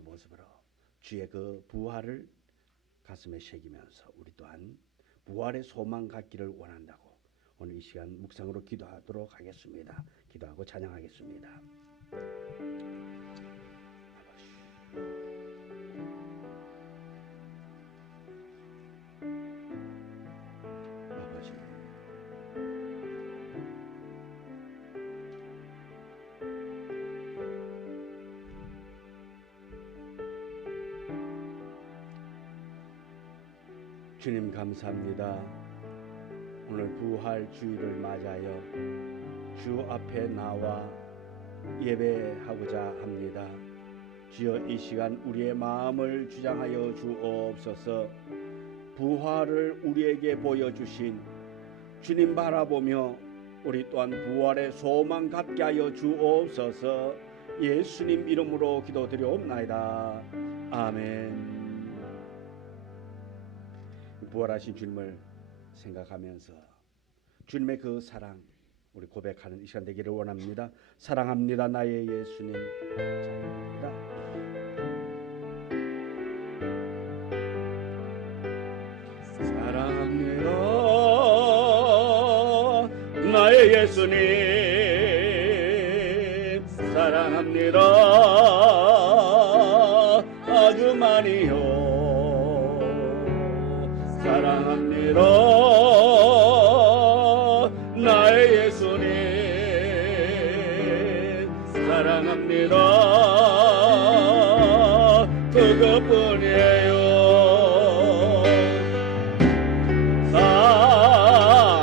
듯한 모습으로 주의 그 부활을 가슴에 새기면서 우리 또한 부활의 소망 갖기를 원한다고 오늘 이 시간 묵상으로 기도하도록 하겠습니다. 기도하고 찬양하겠습니다. 아버지, 주님 감사합니다. 오늘 부활 주일을 맞아요. 주 앞에 나와 예배하고자 합니다. 주여, 이 시간 우리의 마음을 주장하여 주옵소서. 부활을 우리에게 보여주신 주님 바라보며 우리 또한 부활의 소망 갖게 하여 주옵소서. 예수님 이름으로 기도드리옵나이다. 아멘. 부활하신 주님을 생각하면서 주님의 그 사랑 우리 고백하는 이 시간 되기를 원합니다. 사랑합니다 나의 예수님. 사랑합니다 나의 예수님. 사랑합니다 아주 많이요. 사랑합니다 나의 예수님. 사랑합니다 그것뿐이에요.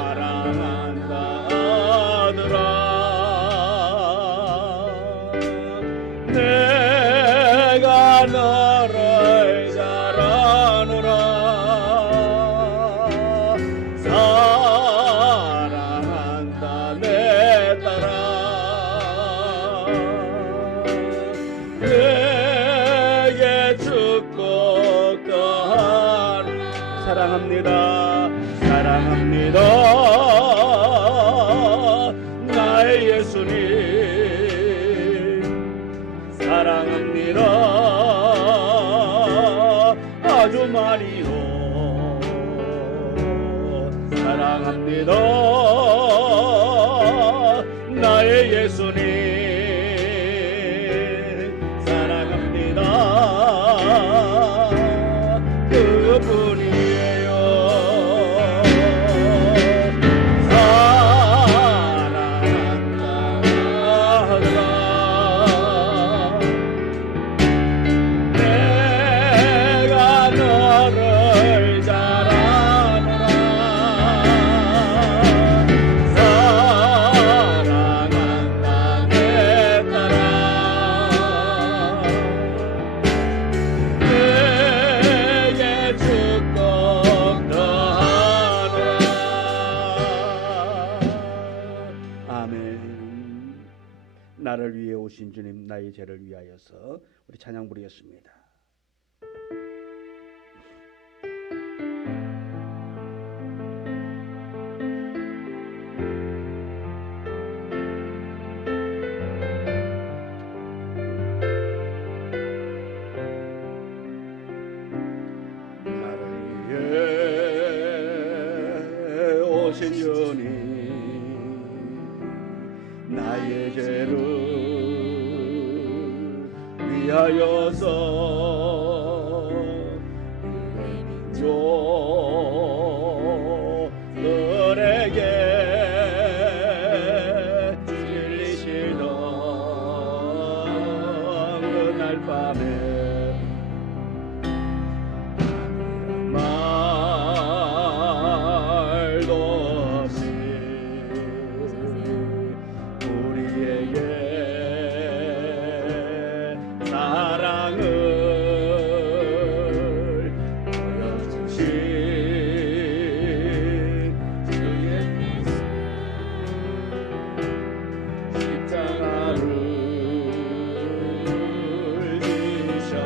사랑한다 아들아 내가 너를 잘 아노라. 사랑한다 내 딸아 내게 축복 더하노라. 사랑합니다 사랑합니다 나의 예수님. 사랑합니다 아주 많이요. 사랑합니다 나의 예수님. 사랑합니다 그분이에요. 사랑한다 아들아 내가 너를 잘 아노라. 사랑한다 내 딸아 내게 축복 더하노라. 아멘. 나를 위해 오신 주님 나의 죄를 위하여서 우리 찬양 부르겠습니다. 나를 위해 오신 주님 나의 죄를 위하여서 너에게 들리시던 그날 밤에 말도 없이 우리에게 사랑을 보여주신 주의 십자가를 지셔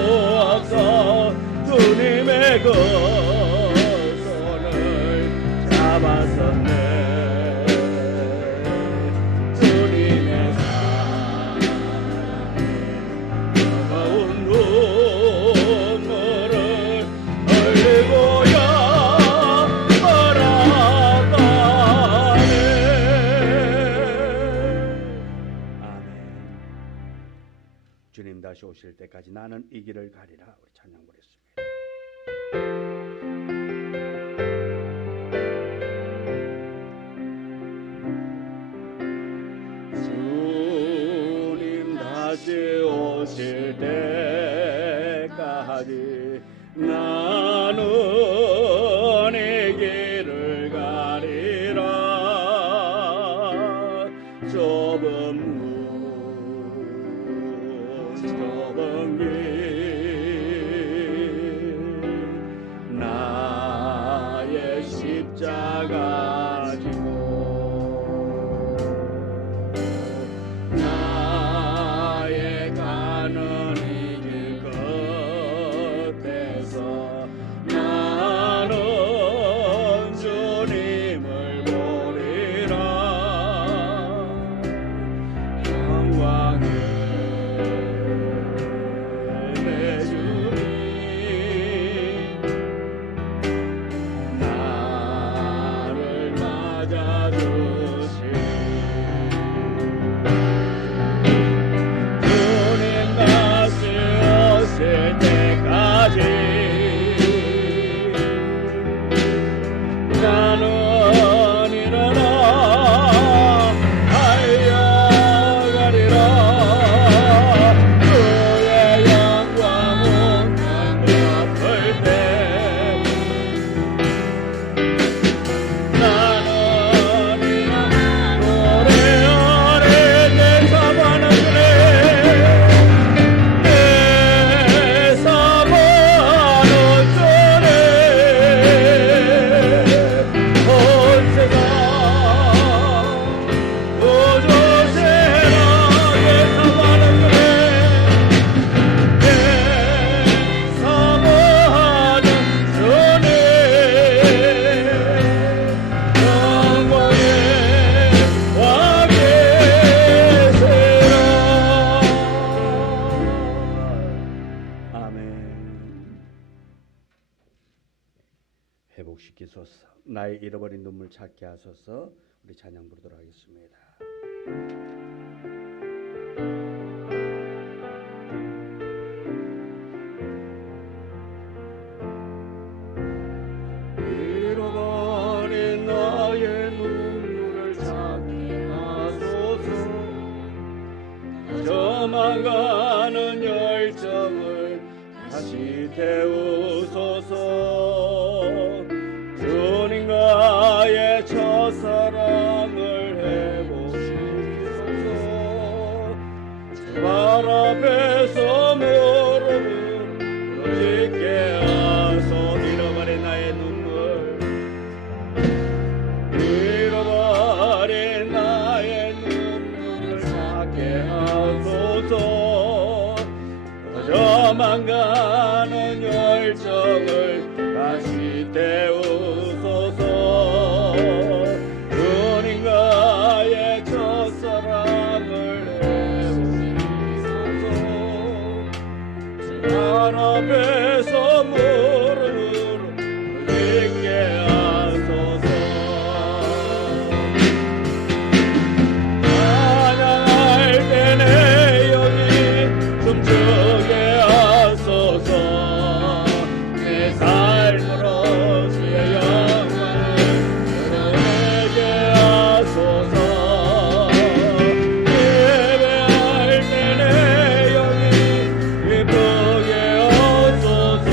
주옵소서. 주님의 그 손을 잡았었네. 주님의 사랑에 뜨거운 눈물을 흘리고야 걸어가네. 아멘. 주님 다시 오실 때까지 나는 이 길을 가리라. 우리 찬양 부르겠습니다. 주님 다시 오실 때까지 나는 이 길을 가리라. 좁은 좁은 길 나의 십자가 지고 나의 가는 이 길 끝에서 나는 주님을 보리라. 영광의 내 주님 나를 맞아주시. 주님 다시 오실 때까지 나는 일어나 달려가리라. 주의 영광은 그 앞을 때 나는 노래하리. 내 사모하는 주님, 내 사모하는 주님, 온 세상 우주세라. 내 사모하는 주님, 내 사모하는 주님, 영광의 왕 계시라. 아멘. 회복시키소서. 나의 잃어버린 눈물 찾게 하소서. 우리 찬양 부르도록 하겠습니다. 잃어버린 나의 눈물을 찾게 하소서. 저만가는 열정을 다시 태우소서. 주님과의 첫사랑을 회복시키소서. 발 앞에서 무릎을 꿇게 하소. 잃어버린 나의 눈물, 잃어버린 나의 눈물을 찾게 하소서. 저만 가는 열정을 다시 태우소서. 주님과의 첫사랑을 회복시키소서. 발 앞에서 무릎을 꿇게 하소서. 찬양할 때 내 영이 춤추게 하소서. 내 삶으로 주의 영광을 드러내게 하소서. 예배할 때 내 영이 기쁘게 하소서.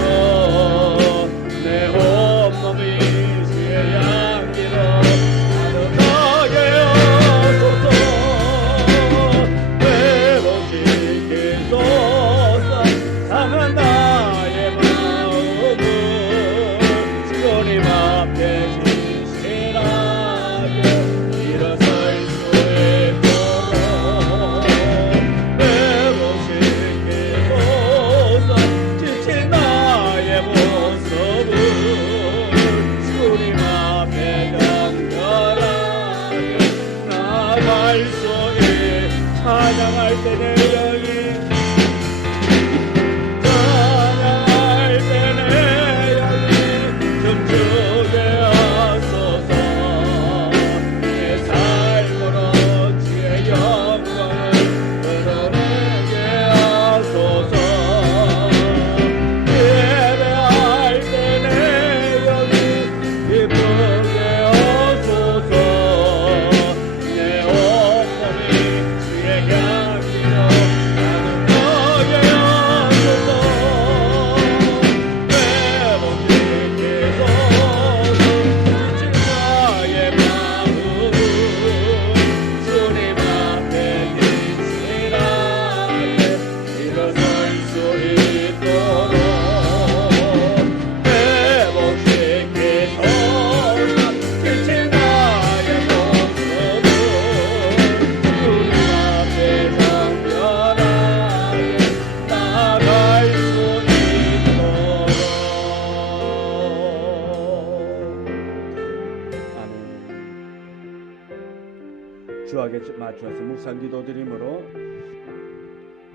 주에게 맞춰서 묵상 기도드림으로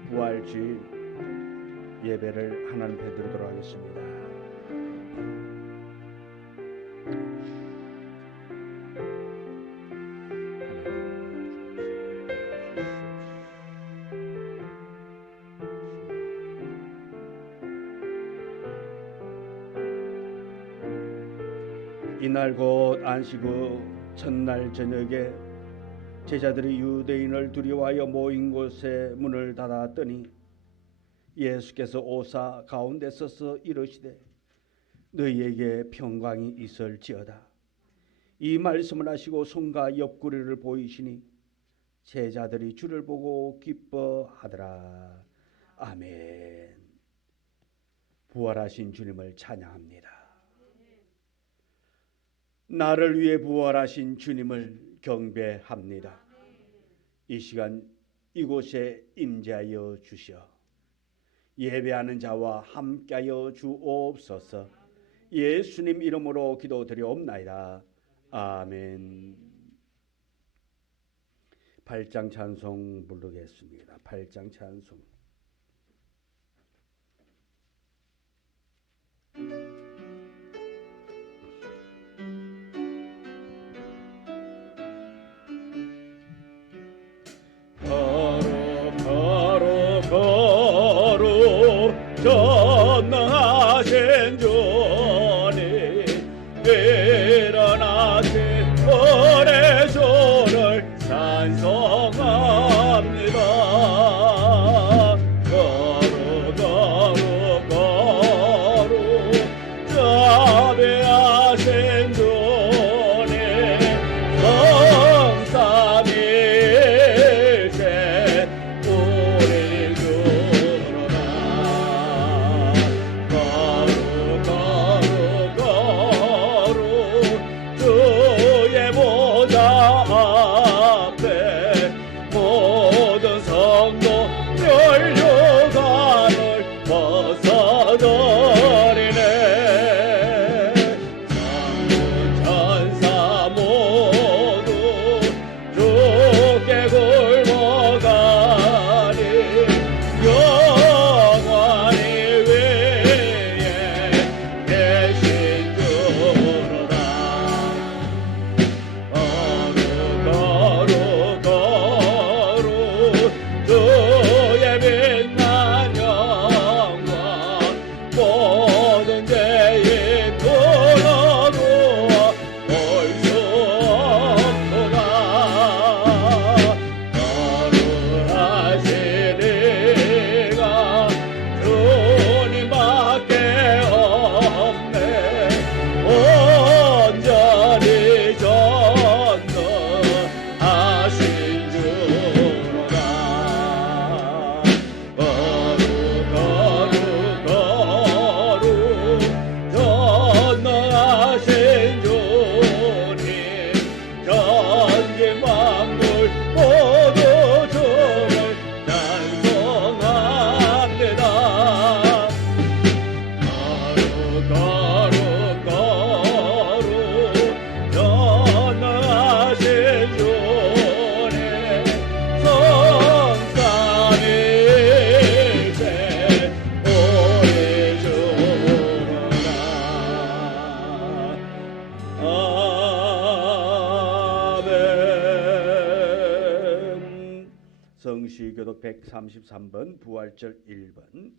부활주일 예배를 하나님 앞에 드리도록 하겠습니다. 이날 곧 안식 후 첫날 저녁에 제자들이 유대인을 두려워하여 모인 곳에 문을 닫았더니 예수께서 오사 가운데 서서 이르시되 너희에게 평강이 있을지어다. 이 말씀을 하시고 손과 옆구리를 보이시니 제자들이 주를 보고 기뻐하더라. 아멘. 부활하신 주님을 찬양합니다. 나를 위해 부활하신 주님을 경배합니다. 이 시간 이곳에 임재하여 주시어 예배하는 자와 함께하여 주옵소서. 예수님 이름으로 기도드리옵나이다. 아멘. 8장 찬송 부르겠습니다. 8장 찬송. 전능하신 주님 일어나신 오래 주를 찬송합니다. 거룩 거룩 거룩 자비하신 주님 성삼일체 우리 주로다. 주의 보좌 앞에 모든 성도 멸류관을 벗어버리네. 장군 천사 모두 주께 굴복하니 영원히 위에 계신 주로다. 거룩 주의 빛난 영광 모든 죄인 돌아누워 볼 수 없도다. 거룩하시니가 주님밖에 없네. 온전히 전능하신 주로다. 거룩 전능하신 주님 전진 만물 모두 주를 찬송합니다. 거룩 전능하신 주님 성삼일체 우리 주로다. 아멘. 성시교독 133번 부활절 1번.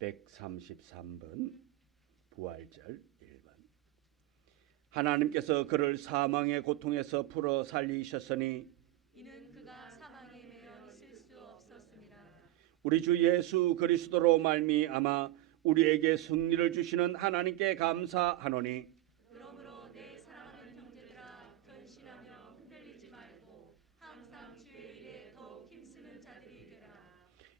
(133번) 부활절 1번. 하나님께서 그를 사망의 고통에서 풀어 살리셨으니 이는 그가 사망에 매여 있을 수 없었습니다. 우리 주 예수 그리스도로 말미암아 우리에게 승리를 주시는 하나님께 감사하노니 그러므로 내 사랑하는 형제들아, 견실하며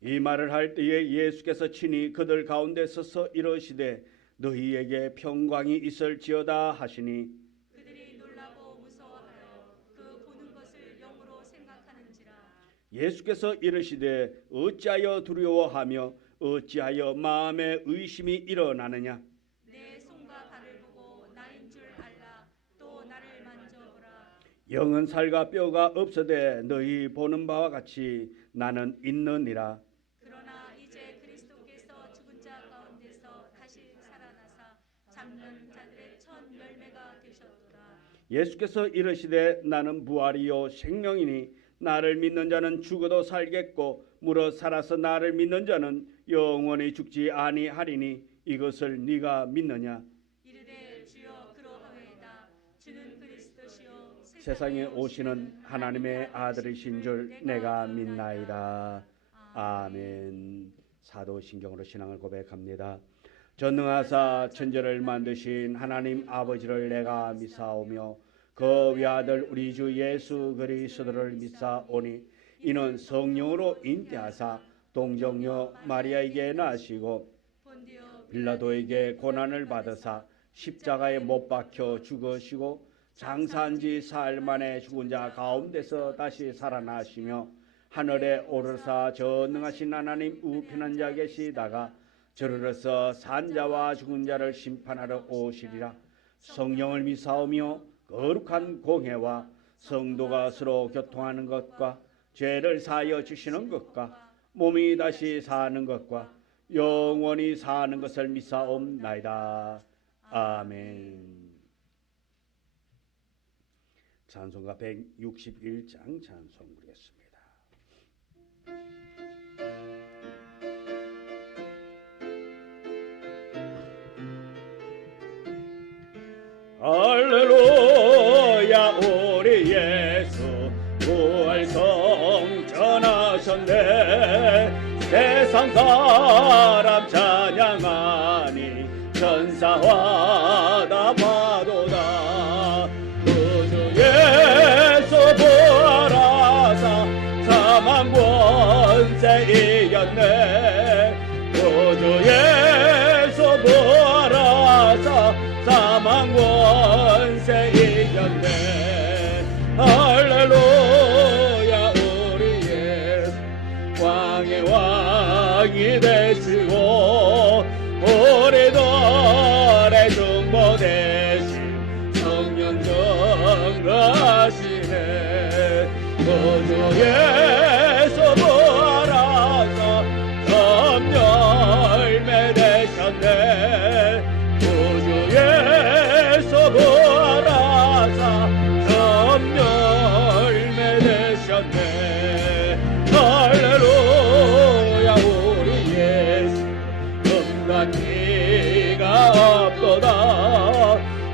이 말을 할 때에 예수께서 친히 그들 가운데 서서 이르시되 너희에게 평강이 있을지어다 하시니 그들이 놀라고 무서워하여 그 보는 것을 영으로 생각하는지라. 예수께서 이르시되 어찌하여 두려워하며 어찌하여 마음에 의심이 일어나느냐. 내 손과 발을 보고 나인 줄 알라. 또 나를 만져보라. 영은 살과 뼈가 없어되 너희 보는 바와 같이 나는 있느니라. 그러나 이제 그리스도께서 죽은 자 가운데서 다시 살아나사 잡는 자들의 첫 열매가 되셨도다. 예수께서 이르시되 나는 부활이요 생명이니 나를 믿는 자는 죽어도 살겠고 물어 살아서 나를 믿는 자는 영원히 죽지 아니하리니 이것을 네가 믿느냐. 이르되 주여 그러하오이다. 주는 그리스도시요 세상에 오시는 하나님의 아들이신 줄 내가 믿나이다. 아멘. 사도신경으로 신앙을 고백합니다. 전능하사 천지를 만드신 하나님 아버지를 내가 믿사오며 그 외아들 우리 주 예수 그리스도를 믿사오니 이는 성령으로 잉태하사 동정녀 마리아에게 나시고 빌라도에게 고난을 받으사 십자가에 못 박혀 죽으시고 장사한 지 사흘 만에 죽은 자 가운데서 다시 살아나시며 하늘에 오르사 전능하신 하나님 우편한 자 계시다가 저르러서 산자와 죽은 자를 심판하러 오시리라. 성령을 믿사오며 거룩한 공회와 성도가 서로 교통하는 것과 죄를 사하여 주시는 것과 몸이 다시 사는 것과 영원히 사는 것을 믿사옵나이다. 아멘. 찬송가 161장 찬송 부르겠습니다. 할렐루야 우리 예수 부활성 전하셨네. 세상 사람 찬양하니 천사와 다 파도다. 구주 예수 부활하사 사망 권세 이겼네. 구주 예수 부활하사 사망 권세 이겼네. 할렐루야 우리 예수 왕의 왕이 되시고 우리들의 중보 되신 성령 정하시네. 구주 예수 부활하사 점열매 되셨네. 구주 예수 부활하사 점열매 되셨네. 할렐루야 우리 예수 금과 티가 없도다.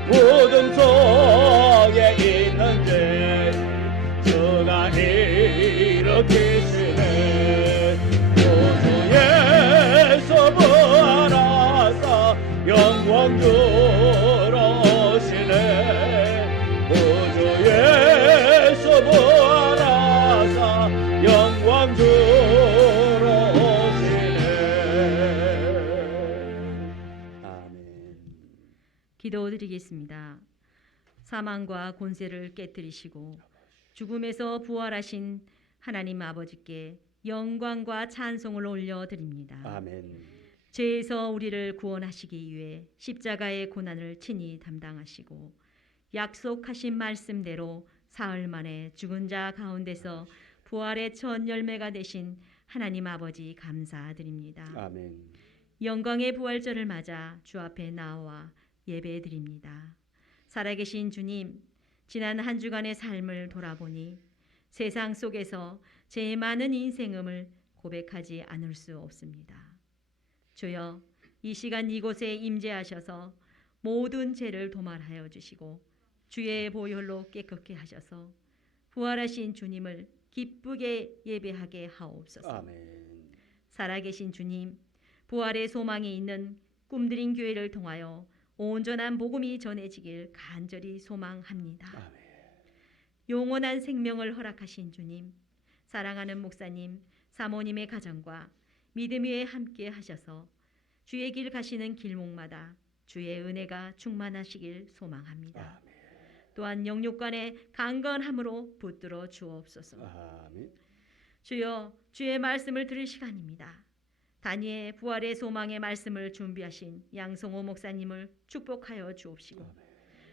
무덤 속에 있는 죄 주가 일으키시네. 구주 예수 부활하사 영광 주러 오시네. 구주 예수 부활하사 영광 주러 오시네. 아멘. 기도드리겠습니다. 사망과 권세를 깨뜨리시고 죽음에서 부활하신 하나님 아버지께 영광과 찬송을 올려드립니다. 아멘. 죄에서 우리를 구원하시기 위해 십자가의 고난을 친히 담당하시고 약속하신 말씀대로 사흘 만에 죽은 자 가운데서 부활의 첫 열매가 되신 하나님 아버지 감사드립니다. 아멘. 영광의 부활절을 맞아 주 앞에 나와 예배드립니다. 살아계신 주님, 지난 한 주간의 삶을 돌아보니 세상 속에서 제 많은 인생음을 고백하지 않을 수 없습니다. 주여, 이 시간 이곳에 임재하셔서 모든 죄를 도말하여 주시고 주의 보혈로 깨끗게 하셔서 부활하신 주님을 기쁘게 예배하게 하옵소서. 아멘. 살아계신 주님, 부활의 소망이 있는 꿈드린 교회를 통하여 온전한 복음이 전해지길 간절히 소망합니다. 아멘. 영원한 생명을 허락하신 주님, 사랑하는 목사님, 사모님의 가정과 믿음 위에 함께 하셔서 주의 길 가시는 길목마다 주의 은혜가 충만하시길 소망합니다. 아멘. 또한 영육간의 강건함으로 붙들어 주옵소서. 아멘. 주여, 주의 말씀을 들을 시간입니다. 다니엘 부활의 소망의 말씀을 준비하신 양성호 목사님을 축복하여 주옵시고 아멘.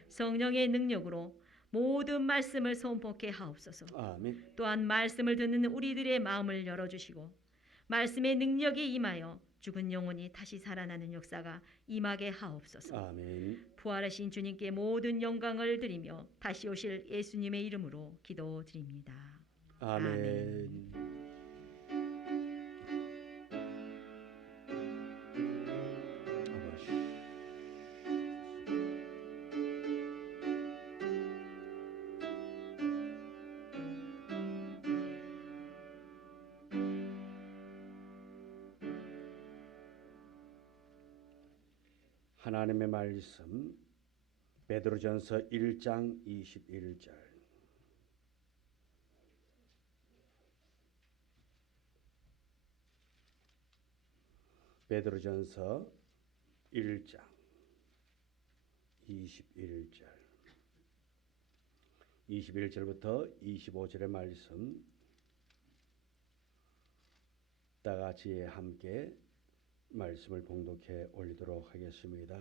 성령의 능력으로 모든 말씀을 선포케 하옵소서. 아멘. 또한 말씀을 듣는 우리들의 마음을 열어주시고 말씀의 능력이 임하여 죽은 영혼이 다시 살아나는 역사가 임하게 하옵소서. 아멘. 부활하신 주님께 모든 영광을 드리며 다시 오실 예수님의 이름으로 기도드립니다. 아멘. 하나님의 말씀 베드로전서 1장 21절. 베드로전서 1장 21절. 21절부터 25절의 말씀 다 같이 함께 말씀을 봉독해 올리도록 하겠습니다.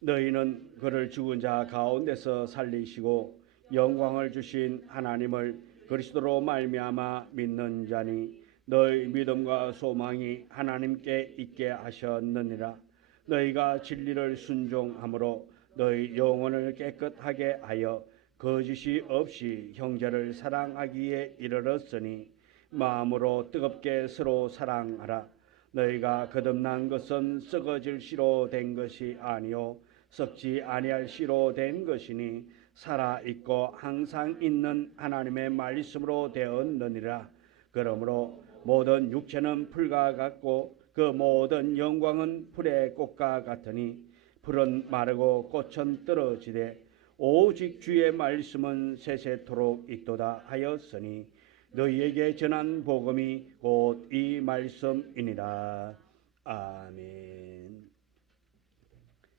너희는 그를 죽은 자 가운데서 살리시고 영광을 주신 하나님을 그리스도로 말미암아 믿는 자니 너희 믿음과 소망이 하나님께 있게 하셨느니라. 너희가 진리를 순종함으로 너희 영혼을 깨끗하게 하여 거짓이 없이 형제를 사랑하기에 이르렀으니 마음으로 뜨겁게 서로 사랑하라. 너희가 거듭난 것은 썩어질 씨로 된 것이 아니요 썩지 아니할 씨로 된 것이니 살아 있고 항상 있는 하나님의 말씀으로 되었느니라. 그러므로 모든 육체는 풀과 같고 그 모든 영광은 풀의 꽃과 같으니 풀은 마르고 꽃은 떨어지되 오직 주의 말씀은 세세토록 있도다 하였으니 너희에게 전한 복음이 곧 이 말씀이니라. 아멘.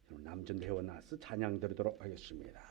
남전 회원 나서 찬양 드리도록 하겠습니다.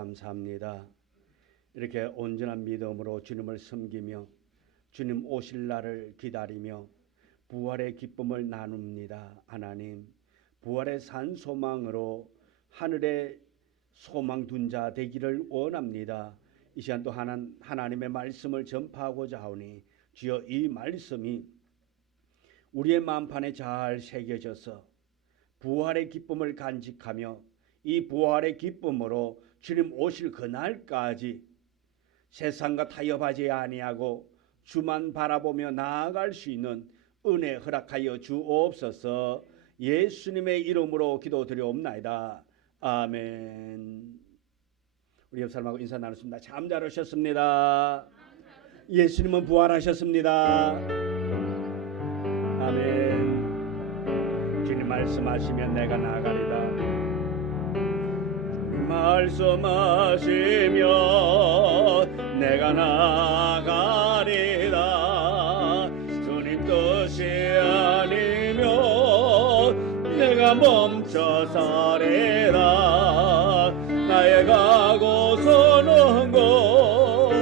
감사합니다. 이렇게 온전한 믿음으로 주님을 섬기며 주님 오실 날을 기다리며 부활의 기쁨을 나눕니다. 하나님, 부활의 산 소망으로 하늘에 소망 둔 자 되기를 원합니다. 이 시간 또 하나님의 말씀을 전파하고자 하오니 주여 이 말씀이 우리의 마음판에 잘 새겨져서 부활의 기쁨을 간직하며 이 부활의 기쁨으로 주님 오실 그날까지 세상과 타협하지 아니하고 주만 바라보며 나아갈 수 있는 은혜 허락하여 주옵소서. 예수님의 이름으로 기도드리옵나이다. 아멘. 우리 옆 사람하고 인사 나눴습니다. 참 잘하셨습니다. 예수님은 부활하셨습니다. 아멘. 주님 말씀하시면 내가 나아가리다. 주님 말씀하시면 내가 나아가리다. 주님 뜻이 아니면 내가 멈춰서리다. 나의 가고서는 곳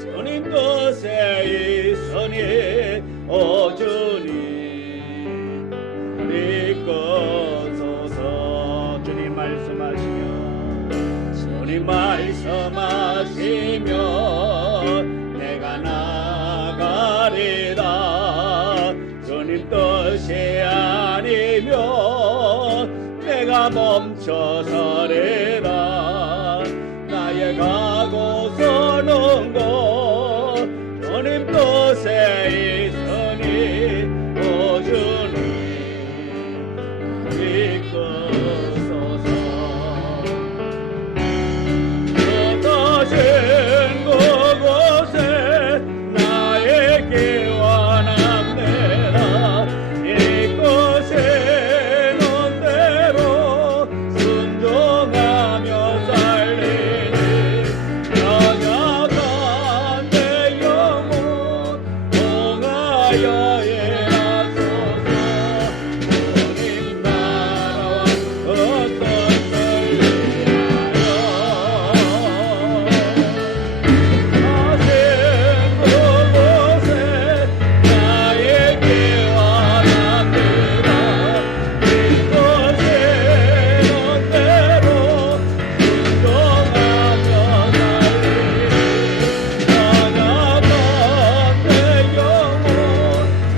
주님 뜻에 있으니 오 주님 이끌소서. 주님 말씀하시면 주님 말씀하시면 내가 나가리다. 주님 뜻이 아니면 내가 멈춰서리다. 나의 가고서는 곳 주님 뜻에 있으니 오 주님 이끌소서. 뜻하신 그곳에 나의 기와 남매라. 이끄시는 대로 순종하며 살리니 연약한 내 영혼 통하여 일하소서. 주님 나라와 어떤 하신 그곳에 나의 기와 남들아. 이끄시는 대로 순종하며 살리니 연약한 내 영혼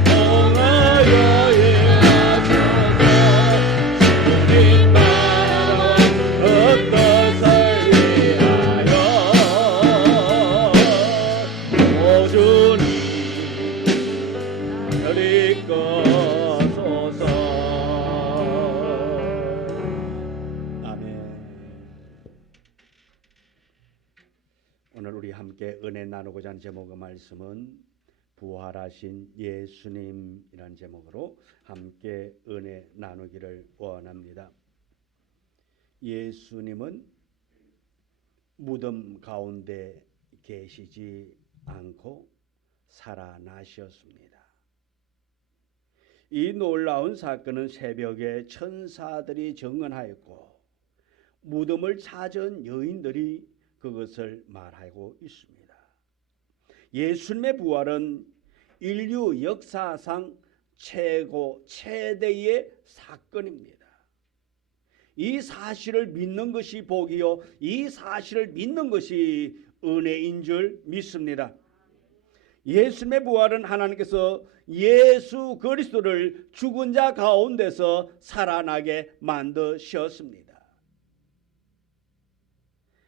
통하여 일하소서. 주님 나라와 어떤 살리하여 오 주님 이끌소서. 아멘. 오늘 우리 함께 은혜 나누고자 하는 제목의 말씀은 부활하신 예수님이라는 제목으로 함께 은혜 나누기를 원합니다. 예수님은 무덤 가운데 계시지 않고 살아나셨습니다. 이 놀라운 사건은 새벽에 천사들이 증언하였고 무덤을 찾은 여인들이 그것을 말하고 있습니다. 예수님의 부활은 인류 역사상 최대의 사건입니다. 이 사실을 믿는 것이 복이요 이 사실을 믿는 것이 은혜인 줄 믿습니다. 예수님의 부활은 하나님께서 예수 그리스도를 죽은 자 가운데서 살아나게 만드셨습니다.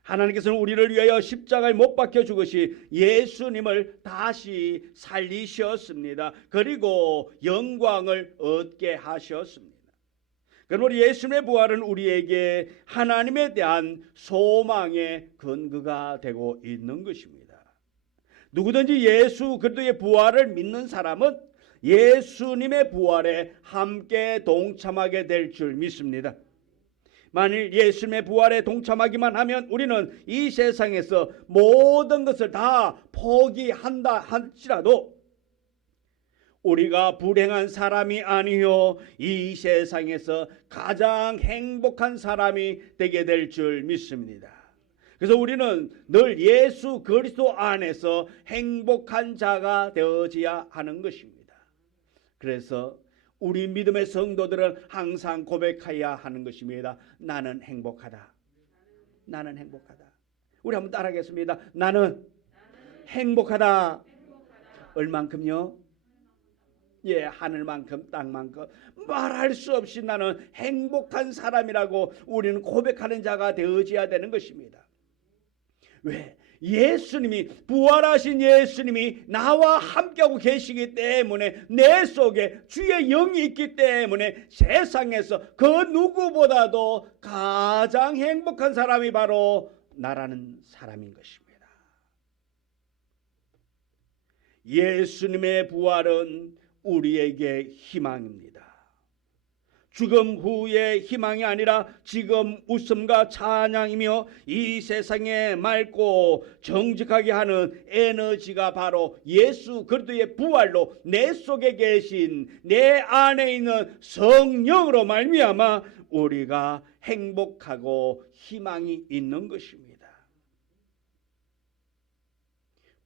하나님께서는 우리를 위하여 십자가에 못 박혀 죽으시 예수님을 다시 살리셨습니다. 그리고 영광을 얻게 하셨습니다. 그러므로 예수님의 부활은 우리에게 하나님에 대한 소망의 근거가 되고 있는 것입니다. 누구든지 예수 그리스도의 부활을 믿는 사람은 예수님의 부활에 함께 동참하게 될 줄 믿습니다. 만일 예수님의 부활에 동참하기만 하면 우리는 이 세상에서 모든 것을 다 포기한다 할지라도 우리가 불행한 사람이 아니요 이 세상에서 가장 행복한 사람이 되게 될 줄 믿습니다. 그래서 우리는 늘 예수 그리스도 안에서 행복한 자가 되어져야 하는 것입니다. 그래서 우리 믿음의 성도들은 항상 고백해야 하는 것입니다. 나는 행복하다. 나는 행복하다. 우리 한번 따라하겠습니다. 나는 행복하다. 얼만큼요? 예, 하늘만큼 땅만큼 말할 수 없이 나는 행복한 사람이라고 우리는 고백하는 자가 되어져야 되는 것입니다. 왜? 예수님이, 부활하신 예수님이 나와 함께하고 계시기 때문에, 내 속에 주의 영이 있기 때문에 세상에서 그 누구보다도 가장 행복한 사람이 바로 나라는 사람인 것입니다. 예수님의 부활은 우리에게 희망입니다. 죽음 후의 희망이 아니라 지금 웃음과 찬양이며 이 세상에 맑고 정직하게 하는 에너지가 바로 예수 그리스도의 부활로 내 속에 계신, 내 안에 있는 성령으로 말미암아 우리가 행복하고 희망이 있는 것입니다.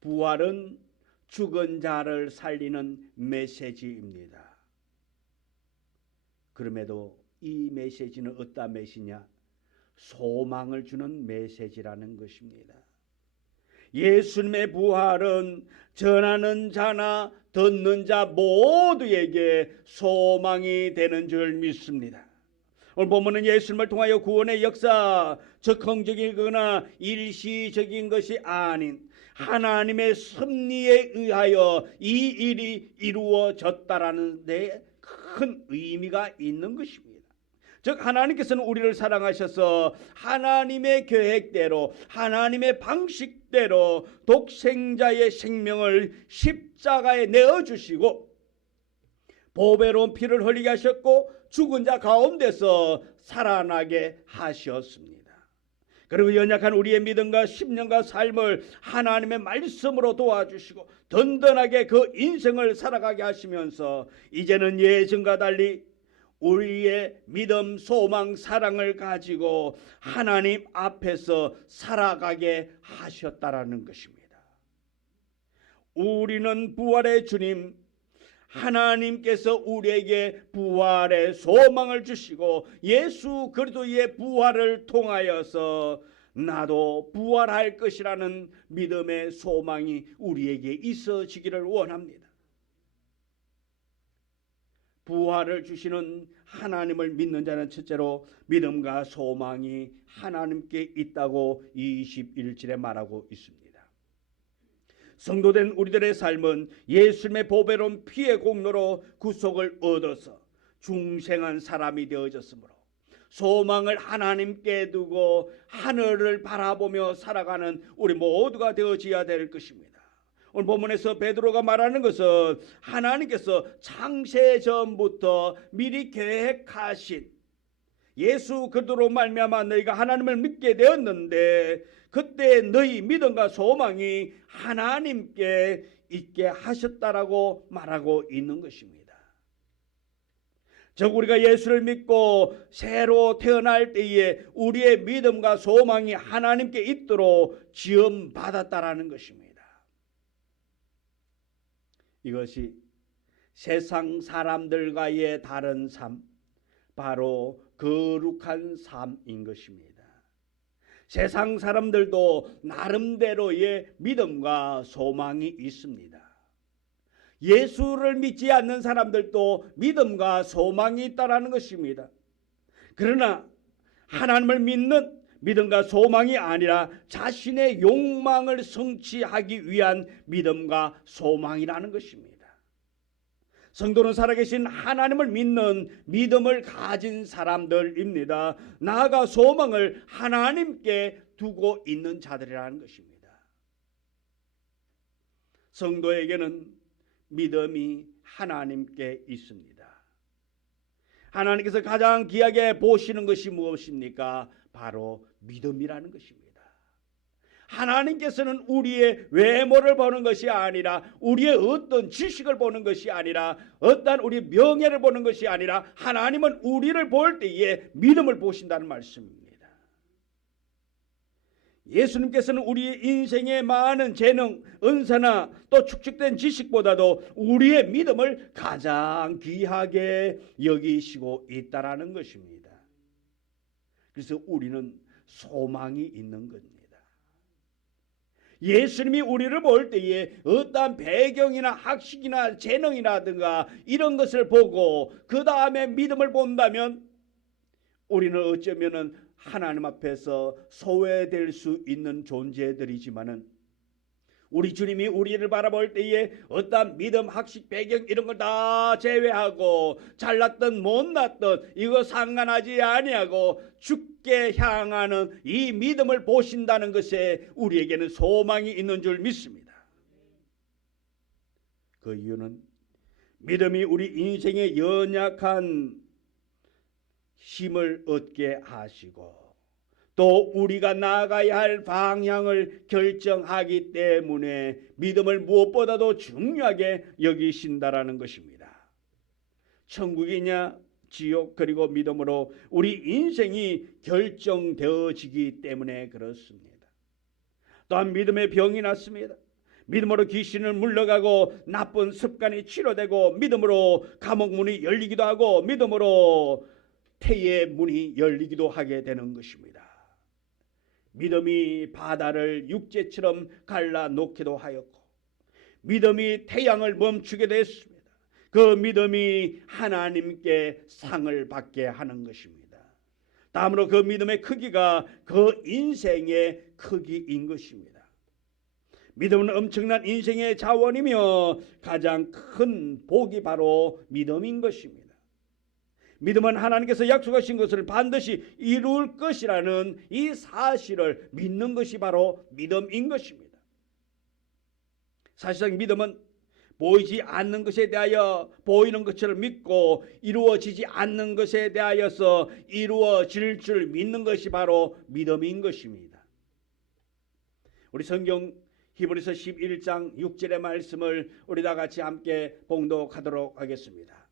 부활은 죽은 자를 살리는 메시지입니다. 그럼에도 이 메시지는 어떤 메시지냐? 소망을 주는 메시지라는 것입니다. 예수님의 부활은 전하는 자나 듣는 자 모두에게 소망이 되는 줄 믿습니다. 오늘 본문은 예수님을 통하여 구원의 역사, 적극적이거나 일시적인 것이 아닌 하나님의 섭리에 의하여 이 일이 이루어졌다라는 데 큰 의미가 있는 것입니다. 즉 하나님께서는 우리를 사랑하셔서 하나님의 계획대로, 하나님의 방식대로 독생자의 생명을 십자가에 내어주시고 보배로운 피를 흘리게 하셨고 죽은 자 가운데서 살아나게 하셨습니다. 그리고 연약한 우리의 믿음과 심령과 삶을 하나님의 말씀으로 도와주시고 든든하게 그 인생을 살아가게 하시면서 이제는 예전과 달리 우리의 믿음, 소망, 사랑을 가지고 하나님 앞에서 살아가게 하셨다라는 것입니다. 우리는 부활의 주님, 하나님께서 우리에게 부활의 소망을 주시고 예수 그리스도의 부활을 통하여서 나도 부활할 것이라는 믿음의 소망이 우리에게 있어지기를 원합니다. 부활을 주시는 하나님을 믿는 자는 첫째로 믿음과 소망이 하나님께 있다고 21절에 말하고 있습니다. 성도된 우리들의 삶은 예수님의 보배로운 피의 공로로 구속을 얻어서 중생한 사람이 되어졌으므로 소망을 하나님께 두고 하늘을 바라보며 살아가는 우리 모두가 되어져야 될 것입니다. 오늘 본문에서 베드로가 말하는 것은 하나님께서 창세 전부터 미리 계획하신 예수 그리스도로 말미암아 너희가 하나님을 믿게 되었는데 그때 너희 믿음과 소망이 하나님께 있게 하셨다라고 말하고 있는 것입니다. 즉 우리가 예수를 믿고 새로 태어날 때에 우리의 믿음과 소망이 하나님께 있도록 지음받았다라는 것입니다. 이것이 세상 사람들과의 다른 삶, 바로 거룩한 삶인 것입니다. 세상 사람들도 나름대로의 믿음과 소망이 있습니다. 예수를 믿지 않는 사람들도 믿음과 소망이 있다라는 것입니다. 그러나 하나님을 믿는 믿음과 소망이 아니라 자신의 욕망을 성취하기 위한 믿음과 소망이라는 것입니다. 성도는 살아계신 하나님을 믿는 믿음을 가진 사람들입니다. 나아가 소망을 하나님께 두고 있는 자들이라는 것입니다. 성도에게는 믿음이 하나님께 있습니다. 하나님께서 가장 귀하게 보시는 것이 무엇입니까? 바로 믿음이라는 것입니다. 하나님께서는 우리의 외모를 보는 것이 아니라, 우리의 어떤 지식을 보는 것이 아니라, 어떤 우리의 명예를 보는 것이 아니라, 하나님은 우리를 볼 때에 믿음을 보신다는 말씀입니다. 예수님께서는 우리의 인생의 많은 재능, 은사나 또 축적된 지식보다도 우리의 믿음을 가장 귀하게 여기시고 있다라는 것입니다. 그래서 우리는 소망이 있는 겁니다. 예수님이 우리를 볼 때에 어떠한 배경이나 학식이나 재능이라든가 이런 것을 보고 그 다음에 믿음을 본다면 우리는 어쩌면은 하나님 앞에서 소외될 수 있는 존재들이지만은 우리 주님이 우리를 바라볼 때에 어떠한 믿음, 학식, 배경 이런 걸 다 제외하고 잘났든 못났든 이거 상관하지 아니하고 주께 향하는 이 믿음을 보신다는 것에 우리에게는 소망이 있는 줄 믿습니다. 그 이유는 믿음이 우리 인생의 연약한 힘을 얻게 하시고 또 우리가 나아가야 할 방향을 결정하기 때문에 믿음을 무엇보다도 중요하게 여기신다라는 것입니다. 천국이냐 지옥 그리고 믿음으로 우리 인생이 결정되어지기 때문에 그렇습니다. 또한 믿음의 병이 났습니다. 믿음으로 귀신을 물러가고 나쁜 습관이 치료되고 믿음으로 감옥 문이 열리기도 하고 믿음으로 태의 문이 열리기도 하게 되는 것입니다. 믿음이 바다를 육지처럼 갈라놓기도 하였고 믿음이 태양을 멈추게 됐습니다. 그 믿음이 하나님께 상을 받게 하는 것입니다. 다음으로 그 믿음의 크기가 그 인생의 크기인 것입니다. 믿음은 엄청난 인생의 자원이며 가장 큰 복이 바로 믿음인 것입니다. 믿음은 하나님께서 약속하신 것을 반드시 이룰 것이라는 이 사실을 믿는 것이 바로 믿음인 것입니다. 사실상 믿음은 보이지 않는 것에 대하여 보이는 것처럼 믿고 이루어지지 않는 것에 대하여서 이루어질 줄 믿는 것이 바로 믿음인 것입니다. 우리 성경 히브리서 11장 6절의 말씀을 우리 다 같이 함께 봉독하도록 하겠습니다.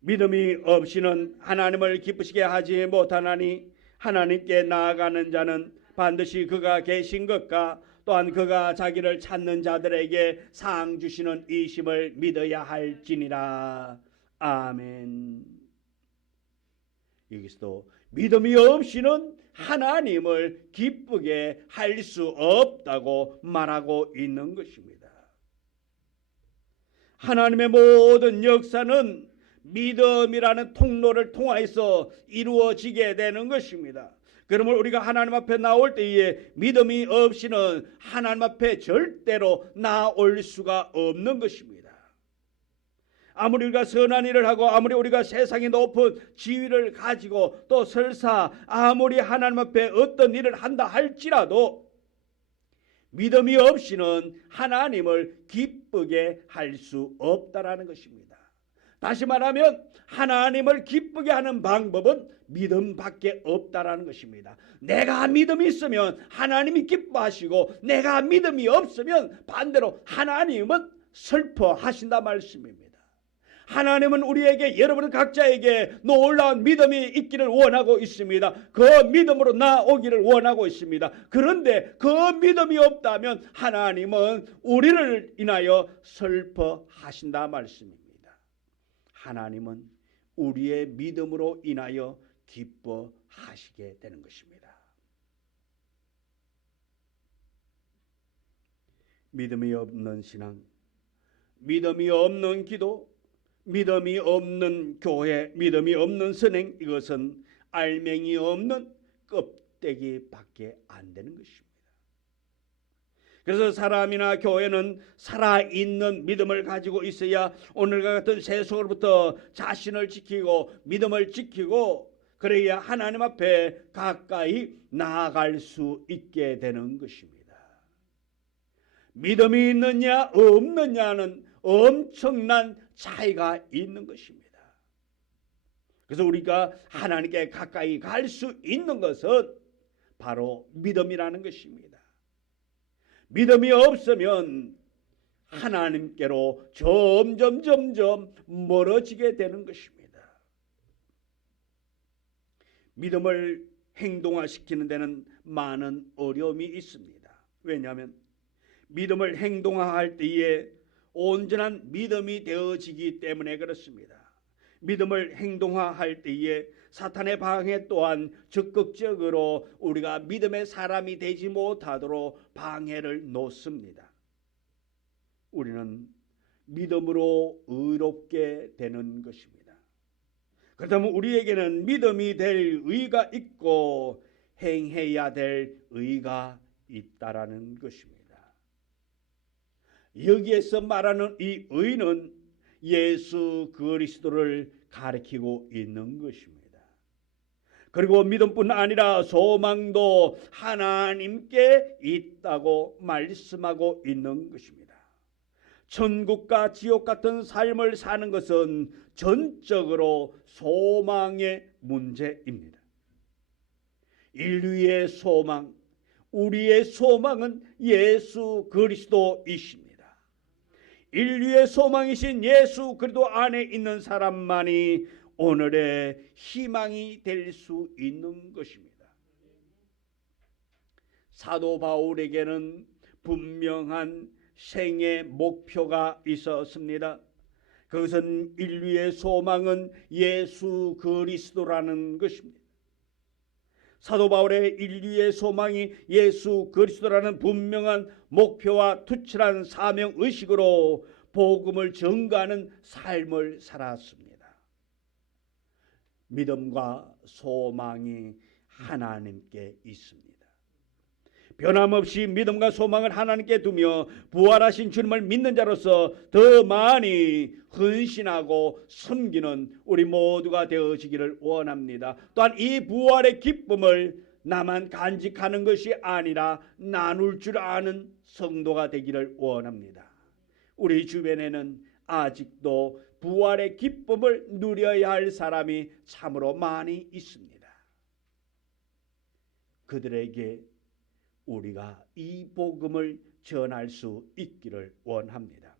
믿음이 없이는 하나님을 기쁘시게 하지 못하나니 하나님께 나아가는 자는 반드시 그가 계신 것과 또한 그가 자기를 찾는 자들에게 상 주시는 이심을 믿어야 할지니라. 아멘. 여기서도 믿음이 없이는 하나님을 기쁘게 할 수 없다고 말하고 있는 것입니다. 하나님의 모든 역사는 믿음이라는 통로를 통하여서 이루어지게 되는 것입니다. 그러므로 우리가 하나님 앞에 나올 때에 믿음이 없이는 하나님 앞에 절대로 나올 수가 없는 것입니다. 아무리 우리가 선한 일을 하고 아무리 우리가 세상의 높은 지위를 가지고 또 설사 아무리 하나님 앞에 어떤 일을 한다 할지라도 믿음이 없이는 하나님을 기쁘게 할 수 없다라는 것입니다. 다시 말하면 하나님을 기쁘게 하는 방법은 믿음밖에 없다라는 것입니다. 내가 믿음이 있으면 하나님이 기뻐하시고 내가 믿음이 없으면 반대로 하나님은 슬퍼하신다 말씀입니다. 하나님은 우리에게 여러분 각자에게 놀라운 믿음이 있기를 원하고 있습니다. 그 믿음으로 나오기를 원하고 있습니다. 그런데 그 믿음이 없다면 하나님은 우리를 인하여 슬퍼하신다 말씀입니다. 하나님은 우리의 믿음으로 인하여 기뻐하시게 되는 것입니다. 믿음이 없는 신앙, 믿음이 없는 기도, 믿음이 없는 교회, 믿음이 없는 선행, 이것은 알맹이 없는 껍데기밖에 안 되는 것입니다. 그래서 사람이나 교회는 살아있는 믿음을 가지고 있어야 오늘과 같은 세속으로부터 자신을 지키고 믿음을 지키고 그래야 하나님 앞에 가까이 나아갈 수 있게 되는 것입니다. 믿음이 있느냐 없느냐는 엄청난 차이가 있는 것입니다. 그래서 우리가 하나님께 가까이 갈 수 있는 것은 바로 믿음이라는 것입니다. 믿음이 없으면 하나님께로 점점 멀어지게 되는 것입니다. 믿음을 행동화시키는 데는 많은 어려움이 있습니다. 왜냐하면 믿음을 행동화할 때에 온전한 믿음이 되어지기 때문에 그렇습니다. 믿음을 행동화할 때에 사탄의 방해 또한 적극적으로 우리가 믿음의 사람이 되지 못하도록 방해를 놓습니다. 우리는 믿음으로 의롭게 되는 것입니다. 그렇다면 우리에게는 믿음이 될 의가 있고 행해야 될 의가 있다라는 것입니다. 여기에서 말하는 이 의는 예수 그리스도를 가리키고 있는 것입니다. 그리고 믿음뿐 아니라 소망도 하나님께 있다고 말씀하고 있는 것입니다. 천국과 지옥 같은 삶을 사는 것은 전적으로 소망의 문제입니다. 인류의 소망, 우리의 소망은 예수 그리스도이십니다. 인류의 소망이신 예수 그리스도 안에 있는 사람만이 오늘의 희망이 될 수 있는 것입니다. 사도 바울에게는 분명한 생의 목표가 있었습니다. 그것은 인류의 소망은 예수 그리스도라는 것입니다. 사도 바울의 인류의 소망이 예수 그리스도라는 분명한 목표와 투철한 사명의식으로 복음을 전가하는 삶을 살았습니다. 믿음과 소망이 하나님께 있습니다. 변함없이 믿음과 소망을 하나님께 두며 부활하신 주님을 믿는 자로서 더 많이 헌신하고 섬기는 우리 모두가 되어지기를 원합니다. 또한 이 부활의 기쁨을 나만 간직하는 것이 아니라 나눌 줄 아는 성도가 되기를 원합니다. 우리 주변에는 아직도 부활의 기쁨을 누려야 할 사람이 참으로 많이 있습니다. 그들에게 우리가 이 복음을 전할 수 있기를 원합니다.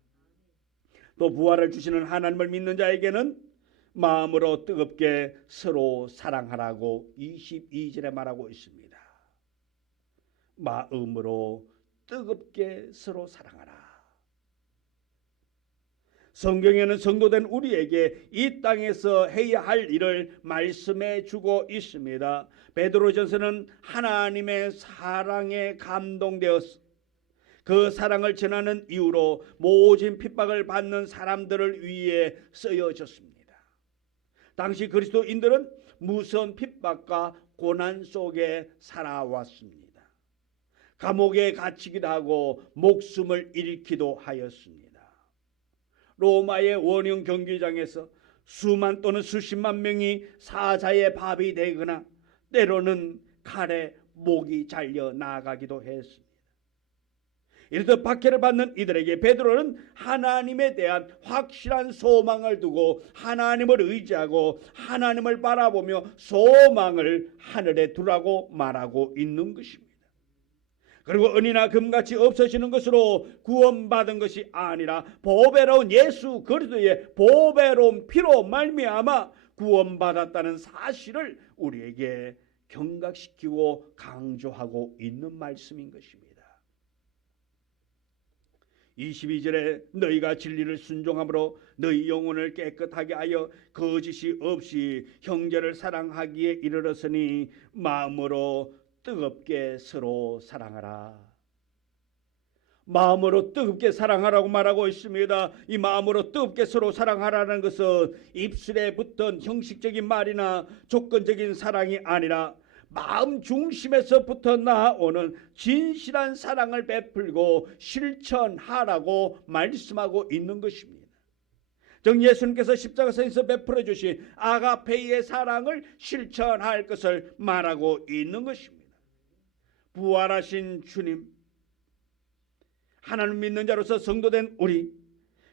또 부활을 주시는 하나님을 믿는 자에게는 마음으로 뜨겁게 서로 사랑하라고 22절에 말하고 있습니다. 마음으로 뜨겁게 서로 사랑하라. 성경에는 성도된 우리에게 이 땅에서 해야 할 일을 말씀해 주고 있습니다. 베드로전서는 하나님의 사랑에 감동되었어 그 사랑을 전하는 이유로 모진 핍박을 받는 사람들을 위해 쓰여졌습니다. 당시 그리스도인들은 무서운 핍박과 고난 속에 살아왔습니다. 감옥에 갇히기도 하고 목숨을 잃기도 하였습니다. 로마의 원형 경기장에서 수만 또는 수십만 명이 사자의 밥이 되거나 때로는 칼에 목이 잘려 나가기도 했습니다. 이렇듯 박해를 받는 이들에게 베드로는 하나님에 대한 확실한 소망을 두고 하나님을 의지하고 하나님을 바라보며 소망을 하늘에 두라고 말하고 있는 것입니다. 그리고 은이나 금같이 없어지는 것으로 구원받은 것이 아니라 보배로운 예수 그리스도의 보배로운 피로 말미암아 구원받았다는 사실을 우리에게 경각시키고 강조하고 있는 말씀인 것입니다. 22절에 너희가 진리를 순종함으로 너희 영혼을 깨끗하게 하여 거짓이 없이 형제를 사랑하기에 이르렀으니 마음으로 뜨겁게 서로 사랑하라. 마음으로 뜨겁게 사랑하라고 말하고 있습니다. 이 마음으로 뜨겁게 서로 사랑하라는 것은 입술에 붙은 형식적인 말이나 조건적인 사랑이 아니라 마음 중심에서부터 나아오는 진실한 사랑을 베풀고 실천하라고 말씀하고 있는 것입니다. 정 예수님께서 십자가에서 베풀어 주신 아가페의 사랑을 실천할 것을 말하고 있는 것입니다. 부활하신 주님, 하나님 믿는 자로서 성도된 우리,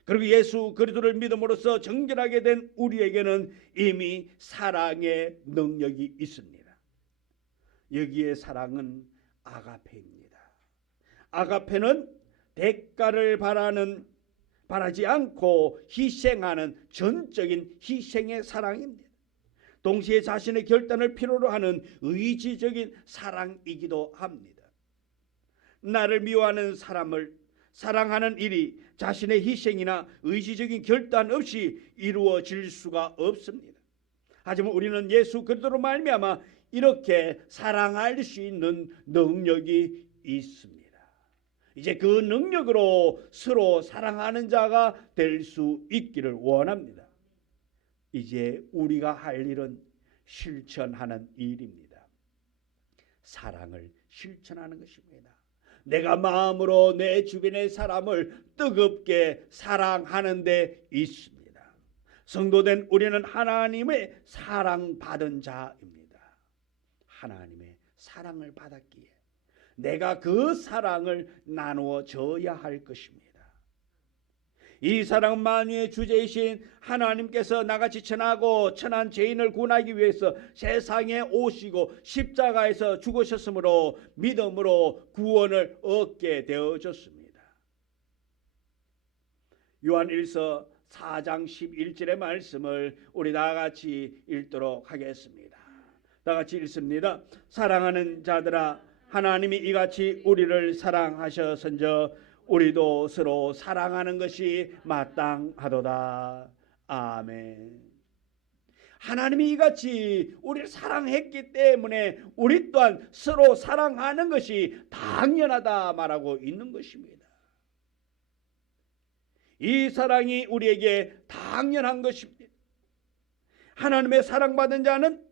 그리고 예수 그리스도를 믿음으로써 정결하게 된 우리에게는 이미 사랑의 능력이 있습니다. 여기에 사랑은 아가페입니다. 아가페는 대가를 바라지 않고 희생하는 전적인 희생의 사랑입니다. 동시에 자신의 결단을 필요로 하는 의지적인 사랑이기도 합니다. 나를 미워하는 사람을 사랑하는 일이 자신의 희생이나 의지적인 결단 없이 이루어질 수가 없습니다. 하지만 우리는 예수 그리스도로 말미암아 이렇게 사랑할 수 있는 능력이 있습니다. 이제 그 능력으로 서로 사랑하는 자가 될 수 있기를 원합니다. 이제 우리가 할 일은 실천하는 일입니다. 사랑을 실천하는 것입니다. 내가 마음으로 내 주변의 사람을 뜨겁게 사랑하는 데 있습니다. 성도된 우리는 하나님의 사랑받은 자입니다. 하나님의 사랑을 받았기에 내가 그 사랑을 나누어 줘야 할 것입니다. 이 사랑 만유의 주제이신 하나님께서 나같이 천하고 천한 죄인을 구원하기 위해서 세상에 오시고 십자가에서 죽으셨으므로 믿음으로 구원을 얻게 되어졌습니다. 요한 1서 4장 11절의 말씀을 우리 다같이 읽도록 하겠습니다. 다같이 읽습니다. 사랑하는 자들아, 하나님이 이같이 우리를 사랑하셨은저 우리도 서로 사랑하는 것이 마땅하도다. 아멘. 하나님이 이같이 우리를 사랑했기 때문에 우리 또한 서로 사랑하는 것이 당연하다 말하고 있는 것입니다. 이 사랑이 우리에게 당연한 것입니다. 하나님의 사랑받은 자는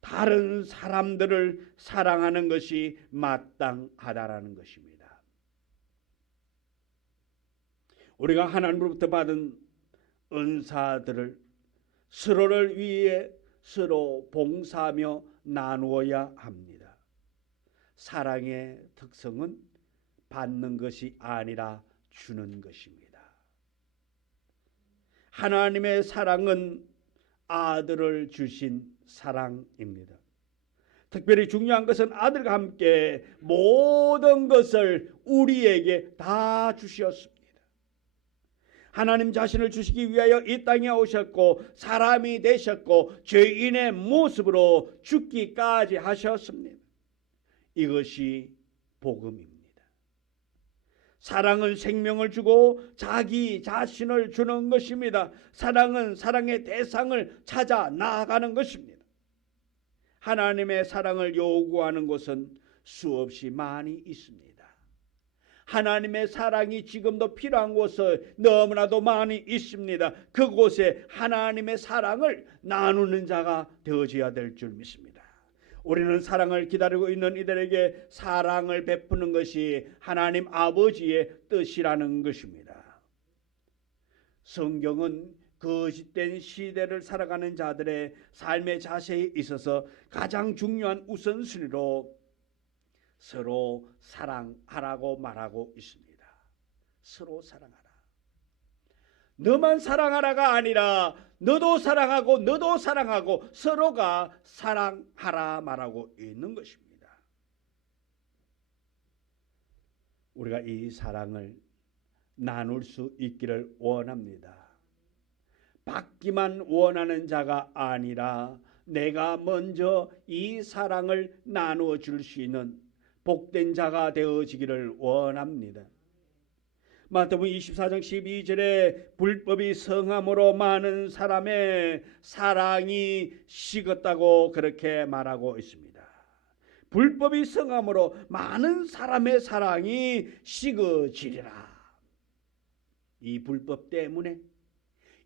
다른 사람들을 사랑하는 것이 마땅하다라는 것입니다. 우리가 하나님으로부터 받은 은사들을 서로를 위해 서로 봉사하며 나누어야 합니다. 사랑의 특성은 받는 것이 아니라 주는 것입니다. 하나님의 사랑은 아들을 주신 사랑입니다. 특별히 중요한 것은 아들과 함께 모든 것을 우리에게 다 주셨습니다. 하나님 자신을 주시기 위하여 이 땅에 오셨고 사람이 되셨고 죄인의 모습으로 죽기까지 하셨습니다. 이것이 복음입니다. 사랑은 생명을 주고 자기 자신을 주는 것입니다. 사랑은 사랑의 대상을 찾아 나아가는 것입니다. 하나님의 사랑을 요구하는 곳은 수없이 많이 있습니다. 하나님의 사랑이 지금도 필요한 곳은 너무나도 많이 있습니다. 그곳에 하나님의 사랑을 나누는 자가 되어져야 될 줄 믿습니다. 우리는 사랑을 기다리고 있는 이들에게 사랑을 베푸는 것이 하나님 아버지의 뜻이라는 것입니다. 성경은 거짓된 시대를 살아가는 자들의 삶의 자세에 있어서 가장 중요한 우선순위로 서로 사랑하라고 말하고 있습니다. 서로 사랑하라. 너만 사랑하라가 아니라 너도 사랑하고 너도 사랑하고 서로가 사랑하라 말하고 있는 것입니다. 우리가 이 사랑을 나눌 수 있기를 원합니다. 받기만 원하는 자가 아니라 내가 먼저 이 사랑을 나누어 줄 수 있는 복된 자가 되어지기를 원합니다. 마태복음 24장 12절에 불법이 성함으로 많은 사람의 사랑이 식었다고 그렇게 말하고 있습니다. 불법이 성함으로 많은 사람의 사랑이 식어지리라. 이 불법 때문에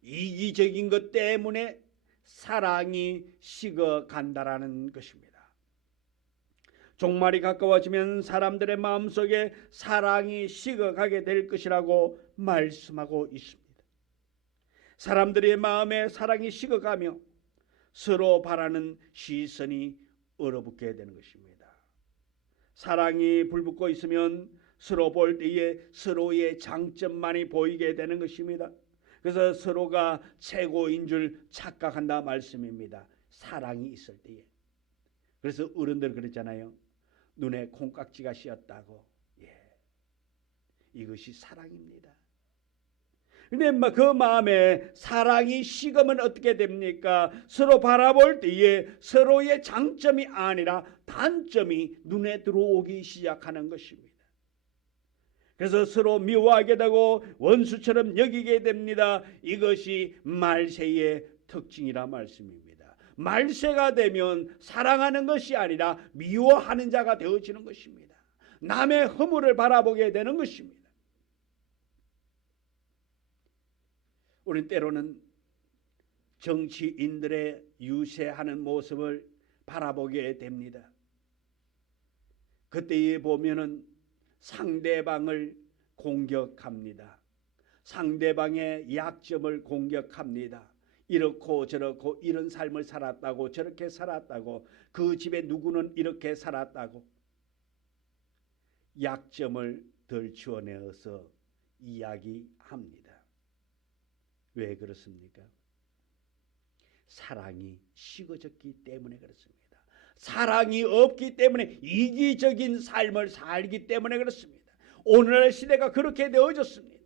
이기적인 것 때문에 사랑이 식어간다라는 것입니다. 종말이 가까워지면 사람들의 마음속에 사랑이 식어가게 될 것이라고 말씀하고 있습니다. 사람들의 마음에 사랑이 식어가며 서로 바라는 시선이 얼어붙게 되는 것입니다. 사랑이 불붙고 있으면 서로 볼 때에 서로의 장점만이 보이게 되는 것입니다. 그래서 서로가 최고인 줄 착각한다 말씀입니다. 사랑이 있을 때에. 그래서 어른들 그랬잖아요. 눈에 콩깍지가 씌었다고. 이것이 사랑입니다. 근데 그 마음에 사랑이 식으면 어떻게 됩니까? 서로 바라볼 때에 서로의 장점이 아니라 단점이 눈에 들어오기 시작하는 것입니다. 그래서 서로 미워하게 되고 원수처럼 여기게 됩니다. 이것이 말세의 특징이라 말씀입니다. 말세가 되면 사랑하는 것이 아니라 미워하는 자가 되어지는 것입니다. 남의 허물을 바라보게 되는 것입니다. 우리는 때로는 정치인들의 유세하는 모습을 바라보게 됩니다. 그때에 보면은 상대방을 공격합니다. 상대방의 약점을 공격합니다. 이렇고 저렇고 이런 삶을 살았다고 저렇게 살았다고 그 집에 누구는 이렇게 살았다고 약점을 들추어내어서 이야기합니다. 왜 그렇습니까? 사랑이 식어졌기 때문에 그렇습니다. 사랑이 없기 때문에 이기적인 삶을 살기 때문에 그렇습니다. 오늘날 시대가 그렇게 되어졌습니다.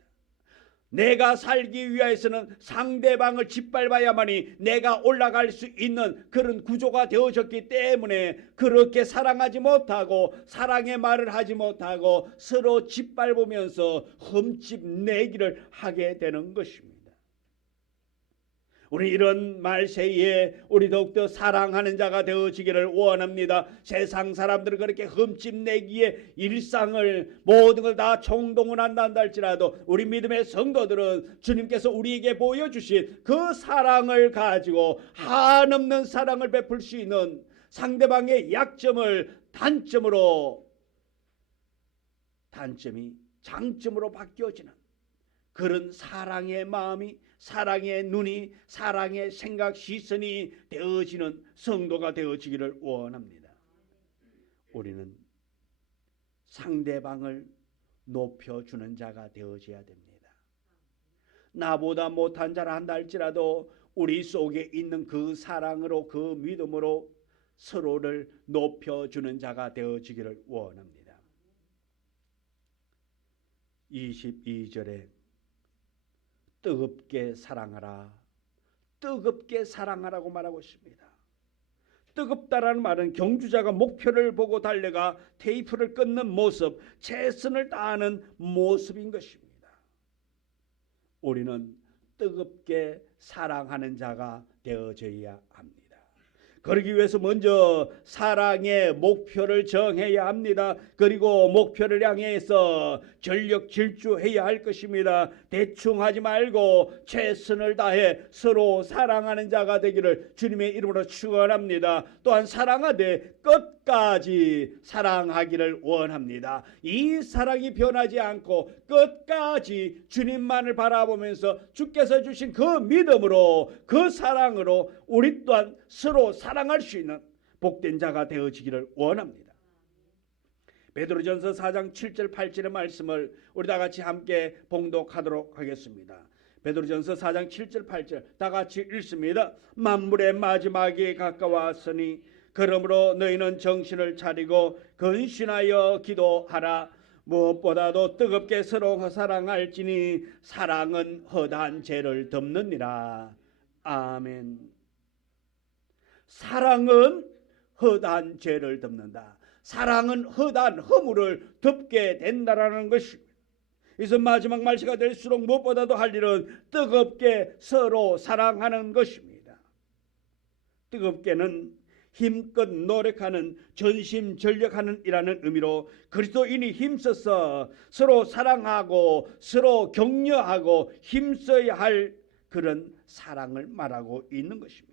내가 살기 위해서는 상대방을 짓밟아야만이 내가 올라갈 수 있는 그런 구조가 되어졌기 때문에 그렇게 사랑하지 못하고 사랑의 말을 하지 못하고 서로 짓밟으면서 흠집 내기를 하게 되는 것입니다. 우리 이런 말세에 우리 더욱더 사랑하는 자가 되어지기를 원합니다. 세상 사람들은 그렇게 흠집내기에 일상을 모든 걸 다 총동원 한다 할지라도 우리 믿음의 성도들은 주님께서 우리에게 보여주신 그 사랑을 가지고 한없는 사랑을 베풀 수 있는 상대방의 약점을 단점이 장점으로 바뀌어지는 그런 사랑의 마음이 사랑의 눈이 사랑의 생각 시선이 되어지는 성도가 되어지기를 원합니다. 우리는 상대방을 높여주는 자가 되어져야 됩니다. 나보다 못한 자라 한다 할지라도 우리 속에 있는 그 사랑으로 그 믿음으로 서로를 높여주는 자가 되어지기를 원합니다. 22절에 뜨겁게 사랑하라. 뜨겁게 사랑하라고 말하고 있습니다. 뜨겁다라는 말은 경주자가 목표를 보고 달려가 테이프를 끊는 모습, 최선을 다하는 모습인 것입니다. 우리는 뜨겁게 사랑하는 자가 되어져야 합니다. 그러기 위해서 먼저 사랑의 목표를 정해야 합니다. 그리고 목표를 향해서 전력 질주해야 할 것입니다. 대충 하지 말고 최선을 다해 서로 사랑하는 자가 되기를 주님의 이름으로 축원합니다. 또한 사랑하되 끝까지 사랑하기를 원합니다. 이 사랑이 변하지 않고 끝까지 주님만을 바라보면서 주께서 주신 그 믿음으로 그 사랑으로 우리 또한 서로 사랑할 수 있는 복된 자가 되어지기를 원합니다. 베드로전서 4장 7절 8절의 말씀을 우리 다 같이 함께 봉독하도록 하겠습니다. 베드로전서 4장 7절 8절 다 같이 읽습니다. 만물의 마지막이 가까웠으니 그러므로 너희는 정신을 차리고 근신하여 기도하라. 무엇보다도 뜨겁게 서로 사랑할지니 사랑은 허다한 죄를 덮느니라. 아멘. 사랑은 허다한 죄를 덮는다. 사랑은 허다한 허물을 덮게 된다라는 것입니다. 그래서 마지막 말시가 될수록 무엇보다도 할 일은 뜨겁게 서로 사랑하는 것입니다. 뜨겁게는 힘껏 노력하는 전심전력하는 이라는 의미로 그리스도인이 힘써서 서로 사랑하고 서로 격려하고 힘써야 할 그런 사랑을 말하고 있는 것입니다.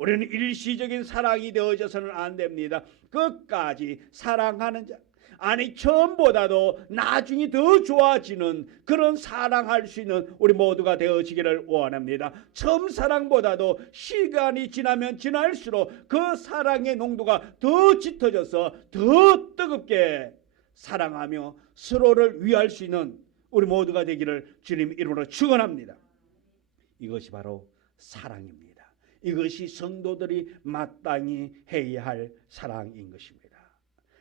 우리는 일시적인 사랑이 되어져서는 안 됩니다. 끝까지 사랑하는 자, 아니 처음보다도 나중이 더 좋아지는 그런 사랑할 수 있는 우리 모두가 되어지기를 원합니다. 처음 사랑보다도 시간이 지나면 지날수록 그 사랑의 농도가 더 짙어져서 더 뜨겁게 사랑하며 서로를 위할 수 있는 우리 모두가 되기를 주님 이름으로 축원합니다. 이것이 바로 사랑입니다. 이것이 성도들이 마땅히 해야 할 사랑인 것입니다.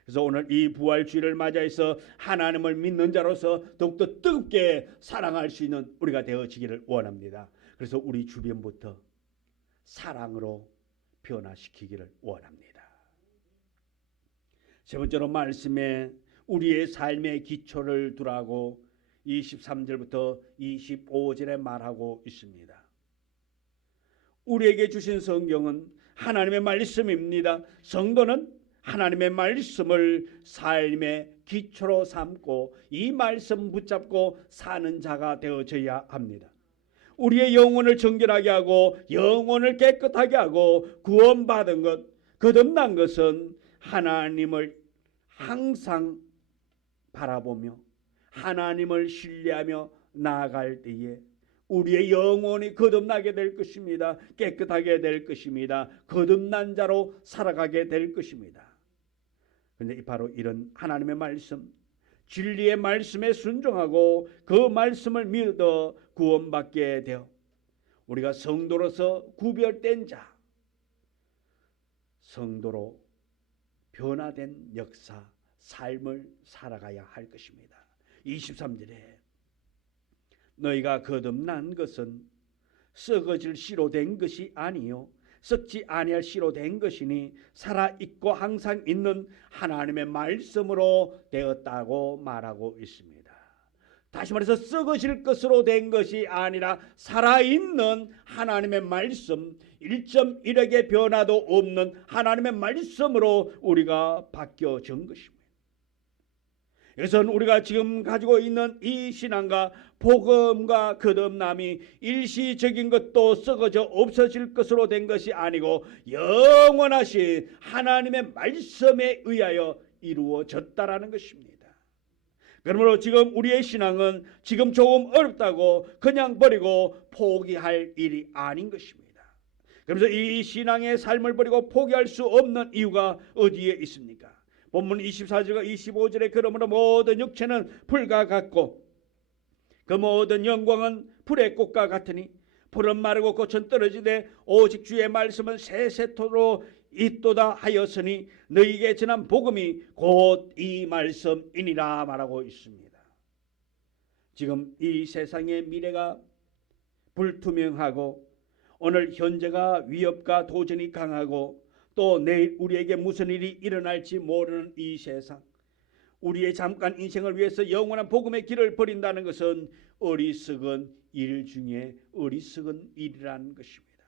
그래서 오늘 이 부활주의를 맞이해서 하나님을 믿는 자로서 더욱더 뜨겁게 사랑할 수 있는 우리가 되어지기를 원합니다. 그래서 우리 주변부터 사랑으로 변화시키기를 원합니다. 세 번째로 말씀에 우리의 삶의 기초를 두라고 23절부터 25절에 말하고 있습니다. 우리에게 주신 성경은 하나님의 말씀입니다. 성도는 하나님의 말씀을 삶의 기초로 삼고 이 말씀 붙잡고 사는 자가 되어져야 합니다. 우리의 영혼을 정결하게 하고 영혼을 깨끗하게 하고 구원받은 것, 거듭난 것은 하나님을 항상 바라보며 하나님을 신뢰하며 나아갈 때에 우리의 영혼이 거듭나게 될 것입니다. 깨끗하게 될 것입니다. 거듭난 자로 살아가게 될 것입니다. 그런데 바로 이런 하나님의 말씀, 진리의 말씀에 순종하고 그 말씀을 믿어 구원받게 되어 우리가 성도로서 구별된 자, 성도로 변화된 역사, 삶을 살아가야 할 것입니다. 23절에 너희가 거듭난 것은 썩어질 씨로 된 것이 아니요 썩지 아니할 씨로 된 것이니 살아있고 항상 있는 하나님의 말씀으로 되었다고 말하고 있습니다. 다시 말해서 썩어질 것으로 된 것이 아니라 살아있는 하나님의 말씀, 1.1획의 변화도 없는 하나님의 말씀으로 우리가 바뀌어진 것입니다. 이것은 우리가 지금 가지고 있는 이 신앙과 복음과 거듭남이 일시적인 것도 썩어져 없어질 것으로 된 것이 아니고 영원하신 하나님의 말씀에 의하여 이루어졌다라는 것입니다. 그러므로 지금 우리의 신앙은 지금 조금 어렵다고 그냥 버리고 포기할 일이 아닌 것입니다. 그래서 이 신앙의 삶을 버리고 포기할 수 없는 이유가 어디에 있습니까? 본문 24절과 25절에 그러므로 모든 육체는 풀과 같고 그 모든 영광은 풀의 꽃과 같으니 풀은 마르고 꽃은 떨어지되 오직 주의 말씀은 세세토록 있도다 하였으니 너희에게 전한 복음이 곧 이 말씀이니라 말하고 있습니다. 지금 이 세상의 미래가 불투명하고 오늘 현재가 위협과 도전이 강하고 또 내일 우리에게 무슨 일이 일어날지 모르는 이 세상, 우리의 잠깐 인생을 위해서 영원한 복음의 길을 버린다는 것은 어리석은 일 중에 어리석은 일이라는 것입니다.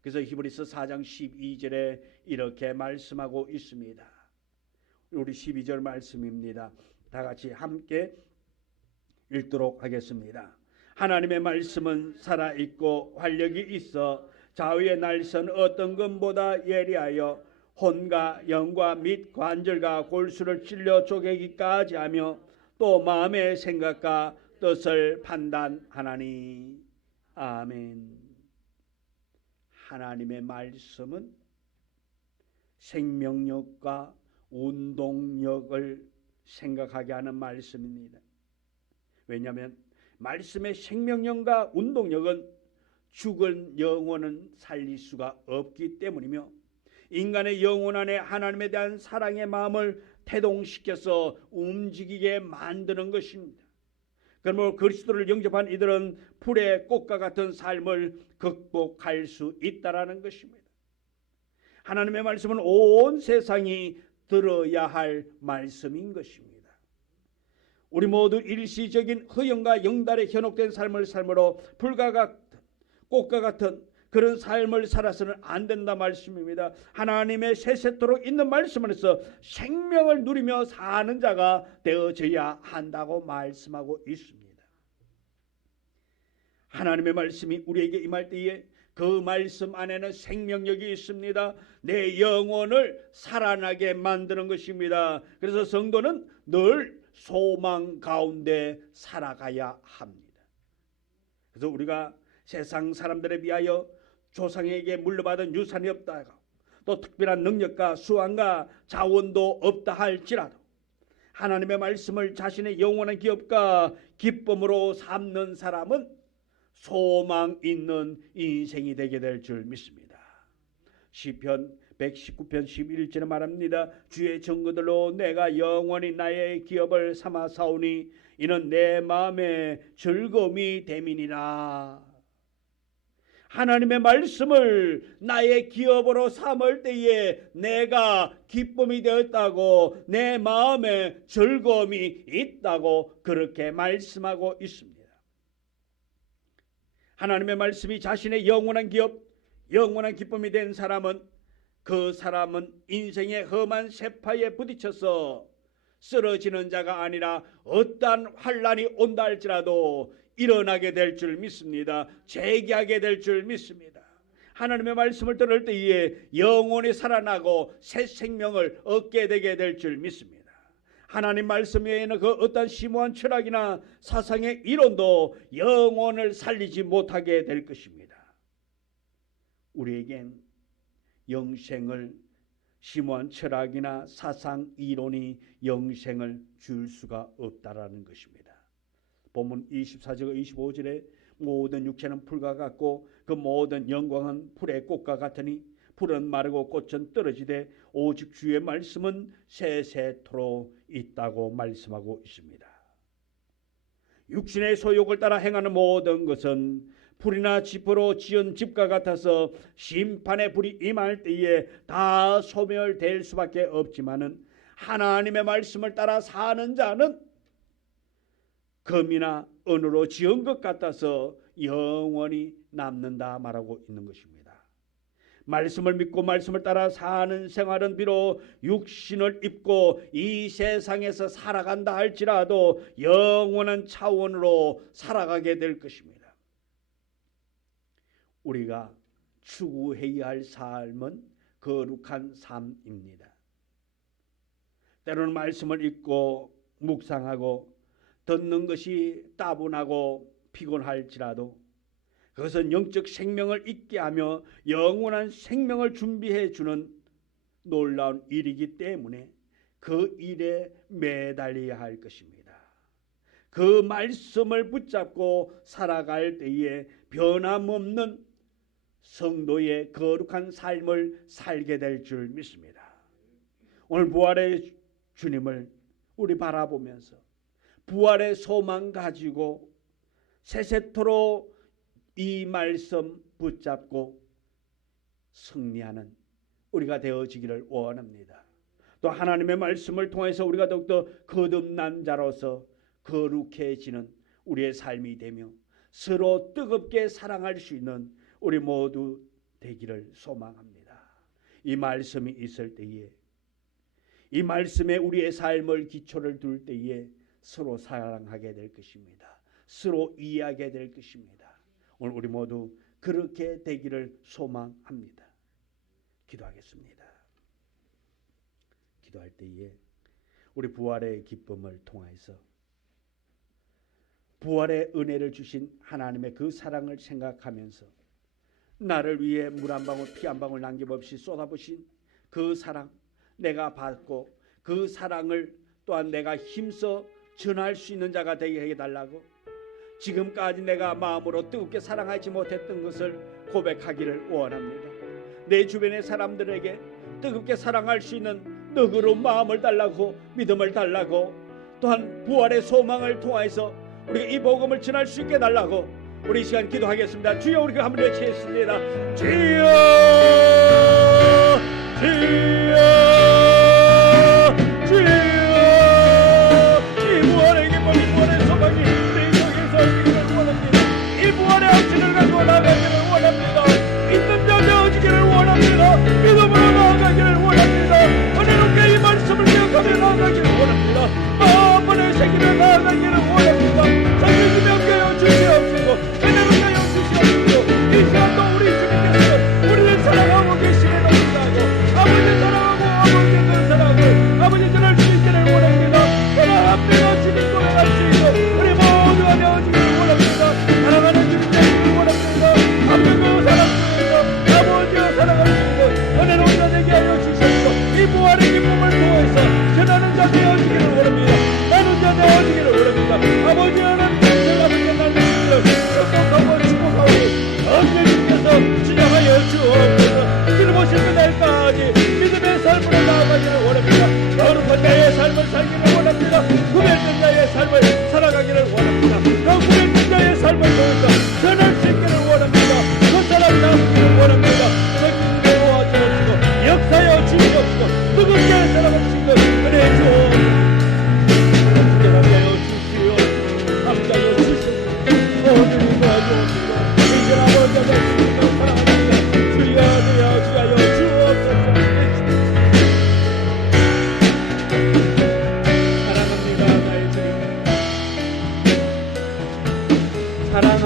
그래서 히브리서 4장 12절에 이렇게 말씀하고 있습니다. 우리 12절 말씀입니다. 다 같이 함께 읽도록 하겠습니다. 하나님의 말씀은 살아있고 활력이 있어 좌우의 날선 어떤 것보다 예리하여 혼과 영과 및 관절과 골수를 찔러 쪼개기까지 하며 또 마음의 생각과 뜻을 판단하나니. 아멘. 하나님의 말씀은 생명력과 운동력을 생각하게 하는 말씀입니다. 왜냐하면 말씀의 생명력과 운동력은 죽은 영혼은 살릴 수가 없기 때문이며 인간의 영혼 안에 하나님에 대한 사랑의 마음을 태동시켜서 움직이게 만드는 것입니다. 그러므로 그리스도를 영접한 이들은 풀의 꽃과 같은 삶을 극복할 수 있다라는 것입니다. 하나님의 말씀은 온 세상이 들어야 할 말씀인 것입니다. 우리 모두 일시적인 허영과 영달에 현혹된 삶을 삶으로 풀과 같은 꽃과 같은 그런 삶을 살아서는 안 된다 말씀입니다. 하나님의 세세토록 있는 말씀 안에서 생명을 누리며 사는 자가 되어져야 한다고 말씀하고 있습니다. 하나님의 말씀이 우리에게 임할 때에 그 말씀 안에는 생명력이 있습니다. 내 영혼을 살아나게 만드는 것입니다. 그래서 성도는 늘 소망 가운데 살아가야 합니다. 그래서 우리가 세상 사람들에 비하여 조상에게 물려받은 유산이 없다고 또 특별한 능력과 수완과 자원도 없다 할지라도 하나님의 말씀을 자신의 영원한 기업과 기쁨으로 삼는 사람은 소망 있는 인생이 되게 될 줄 믿습니다. 시편 119편 11절에 말합니다. 주의 증거들로 내가 영원히 나의 기업을 삼아 사오니 이는 내 마음의 즐거움이 됨이니라. 하나님의 말씀을 나의 기업으로 삼을 때에 내가 기쁨이 되었다고, 내 마음에 즐거움이 있다고 그렇게 말씀하고 있습니다. 하나님의 말씀이 자신의 영원한 기업, 영원한 기쁨이 된 사람은, 그 사람은 인생의 험한 세파에 부딪혀서 쓰러지는 자가 아니라 어떠한 환난이 온다 할지라도 일어나게 될 줄 믿습니다. 재기하게 될 줄 믿습니다. 하나님의 말씀을 들을 때에 영혼이 살아나고 새 생명을 얻게 되게 될 줄 믿습니다. 하나님 말씀 외에는 그 어떤 심오한 철학이나 사상의 이론도 영혼을 살리지 못하게 될 것입니다. 우리에겐 영생을, 심오한 철학이나 사상 이론이 영생을 줄 수가 없다라는 것입니다. 본문 24절 25절에 모든 육체는 풀과 같고 그 모든 영광은 풀의 꽃과 같으니 풀은 마르고 꽃은 떨어지되 오직 주의 말씀은 세세토록 있다고 말씀하고 있습니다. 육신의 소욕을 따라 행하는 모든 것은 풀이나 지퍼로 지은 집과 같아서 심판의 불이 임할 때에 다 소멸될 수밖에 없지만은 하나님의 말씀을 따라 사는 자는 금이나 은으로 지은 것 같아서 영원히 남는다 말하고 있는 것입니다. 말씀을 믿고 말씀을 따라 사는 생활은 비록 육신을 입고 이 세상에서 살아간다 할지라도 영원한 차원으로 살아가게 될 것입니다. 우리가 추구해야 할 삶은 거룩한 삶입니다. 때로는 말씀을 읽고 묵상하고 듣는 것이 따분하고 피곤할지라도 그것은 영적 생명을 잊게 하며 영원한 생명을 준비해 주는 놀라운 일이기 때문에 그 일에 매달려야 할 것입니다. 그 말씀을 붙잡고 살아갈 때에 변함없는 성도의 거룩한 삶을 살게 될 줄 믿습니다. 오늘 부활의 주님을 우리 바라보면서 부활의 소망 가지고 세세토록 이 말씀 붙잡고 승리하는 우리가 되어지기를 원합니다. 또 하나님의 말씀을 통해서 우리가 더욱더 거듭난 자로서 거룩해지는 우리의 삶이 되며 서로 뜨겁게 사랑할 수 있는 우리 모두 되기를 소망합니다. 이 말씀이 있을 때에, 이 말씀에 우리의 삶을 기초를 둘 때에 서로 사랑하게 될 것입니다. 서로 이해하게 될 것입니다. 오늘 우리 모두 그렇게 되기를 소망합니다. 기도하겠습니다. 기도할 때에 우리 부활의 기쁨을 통해서 부활의 은혜를 주신 하나님의 그 사랑을 생각하면서 나를 위해 물 한 방울 피 한 방울 남김없이 쏟아부신 그 사랑 내가 받고 그 사랑을 또한 내가 힘써 전할 수 있는 자가 되게 해달라고, 지금까지 내가 마음으로 뜨겁게 사랑하지 못했던 것을 고백하기를 원합니다. 내 주변의 사람들에게 뜨겁게 사랑할 수 있는 너그러운 마음을 달라고, 믿음을 달라고, 또한 부활의 소망을 통해서 우리가 이 복음을 전할 수 있게 달라고 우리 이 시간 기도하겠습니다. 주여, 우리가 한번 외치겠습니다. 주여, 주여, 주여. 이 부활의 기쁨, 이 부활의 소망이 우리 속에서 있기를 원합니다. 이 부활의 확신을 가지고 나아가기를 원합니다. 믿는 자 되어지기를 원합니다. 믿음으로 나아가기를 원합니다. 은혜롭게 이 말씀을 기억하며 나아가기를 원합니다. 마음을 새기며 나아가기를 원합니다. 자기의 명령을 주시옵시고 은혜롭게 주시옵시고 이 시간도 우리 주님께서 우리를 사랑하고 계심에 감사하고 아버지 사랑하고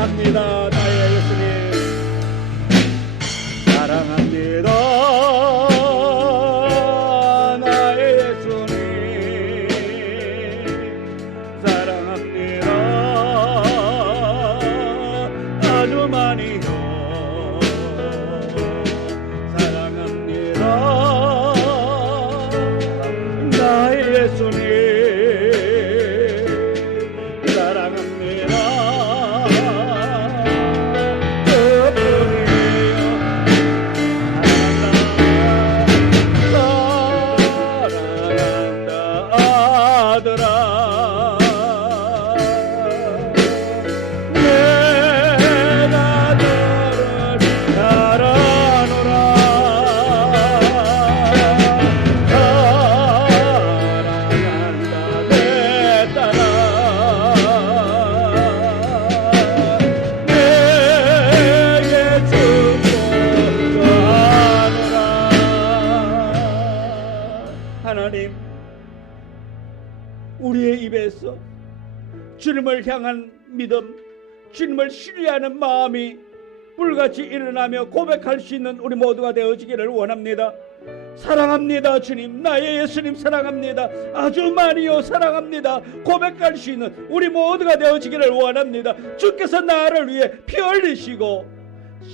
사랑합니다. 나의 예수님 사랑합니다. 나의 예수님 사랑합니다. 아주 많이요 사랑합니다. 나의 예수님 사랑합니다. 하나님, 우리의 입에서 주님을 향한 믿음, 주님을 신뢰하는 마음이 불같이 일어나며 고백할 수 있는 우리 모두가 되어지기를 원합니다. 사랑합니다. 주님, 나의 예수님 사랑합니다. 아주 많이요 사랑합니다. 고백할 수 있는 우리 모두가 되어지기를 원합니다. 주께서 나를 위해 피 흘리시고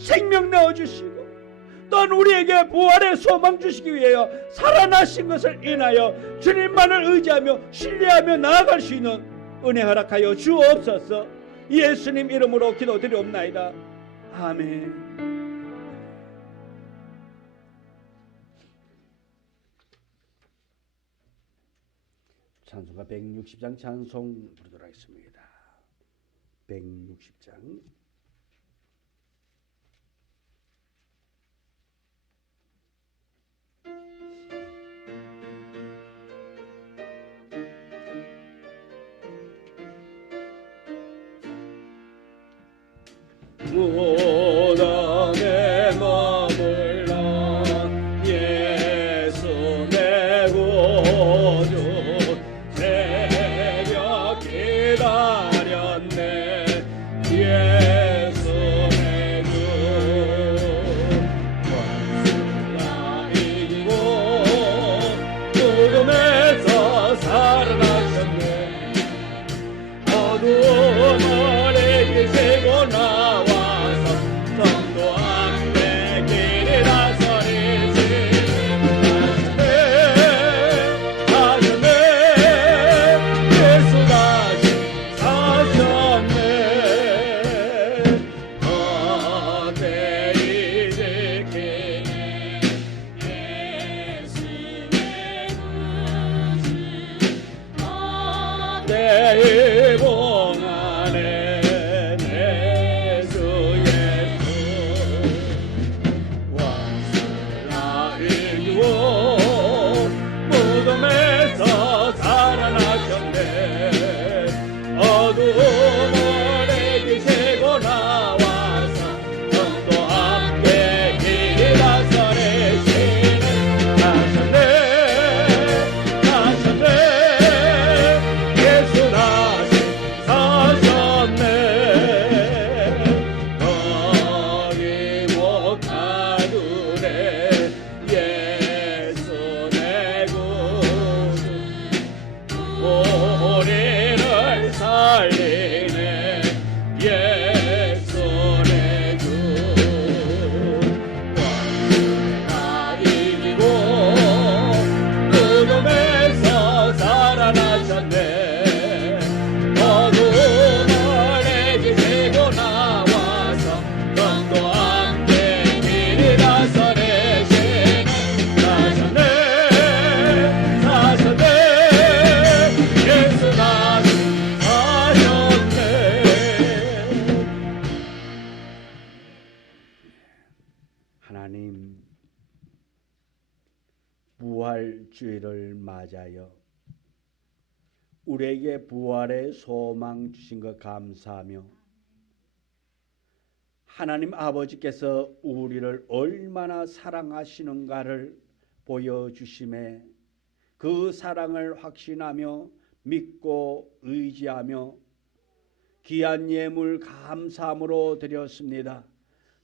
생명 내어주시고 또한 우리에게 부활의 소망 주시기 위하여 살아나신 것을 인하여 주님만을 의지하며 신뢰하며 나아갈 수 있는 은혜 허락하여 주옵소서. 예수님 이름으로 기도드리옵나이다. 아멘. 찬송가 160장 찬송 부르도록 하겠습니다. 160장 무덤에 머물러 예수 내 구주 새벽 기다렸네. 예수 내 주 원수가 이기고 무덤에서 살아나셨네. 어두움을 이기시고 나와서 성도 앞에 길이 나서리시네. 하셨네. 예수 다시 사셨네. 어때이 지키네. 예수 내 구주 어때이 봉하네. 내 주 예수 원수라 이기고 무덤에서 살아나셨네. 어두움을 이기시고 나와서 성도 앞에 길이 나서리시네. 하셨네. 하셨네. 예수 다시 사셨네. 거기 못 가두네. 예수 내 구주 우리를 살리네. 예수 내 주 원수가 이기고 무덤에서 살아나셨네. 어둠을 이기시고 나와서 성도 앞에 길이 나서리시네. 사셨네. 사셨네. 예수 다시 사셨네. 하나님 부활주의를 맞아요. 우리에게 부활의 소망 주신 것 감사하며 하나님 아버지께서 우리를 얼마나 사랑하시는가를 보여주심에 그 사랑을 확신하며 믿고 의지하며 귀한 예물 감사함으로 드렸습니다.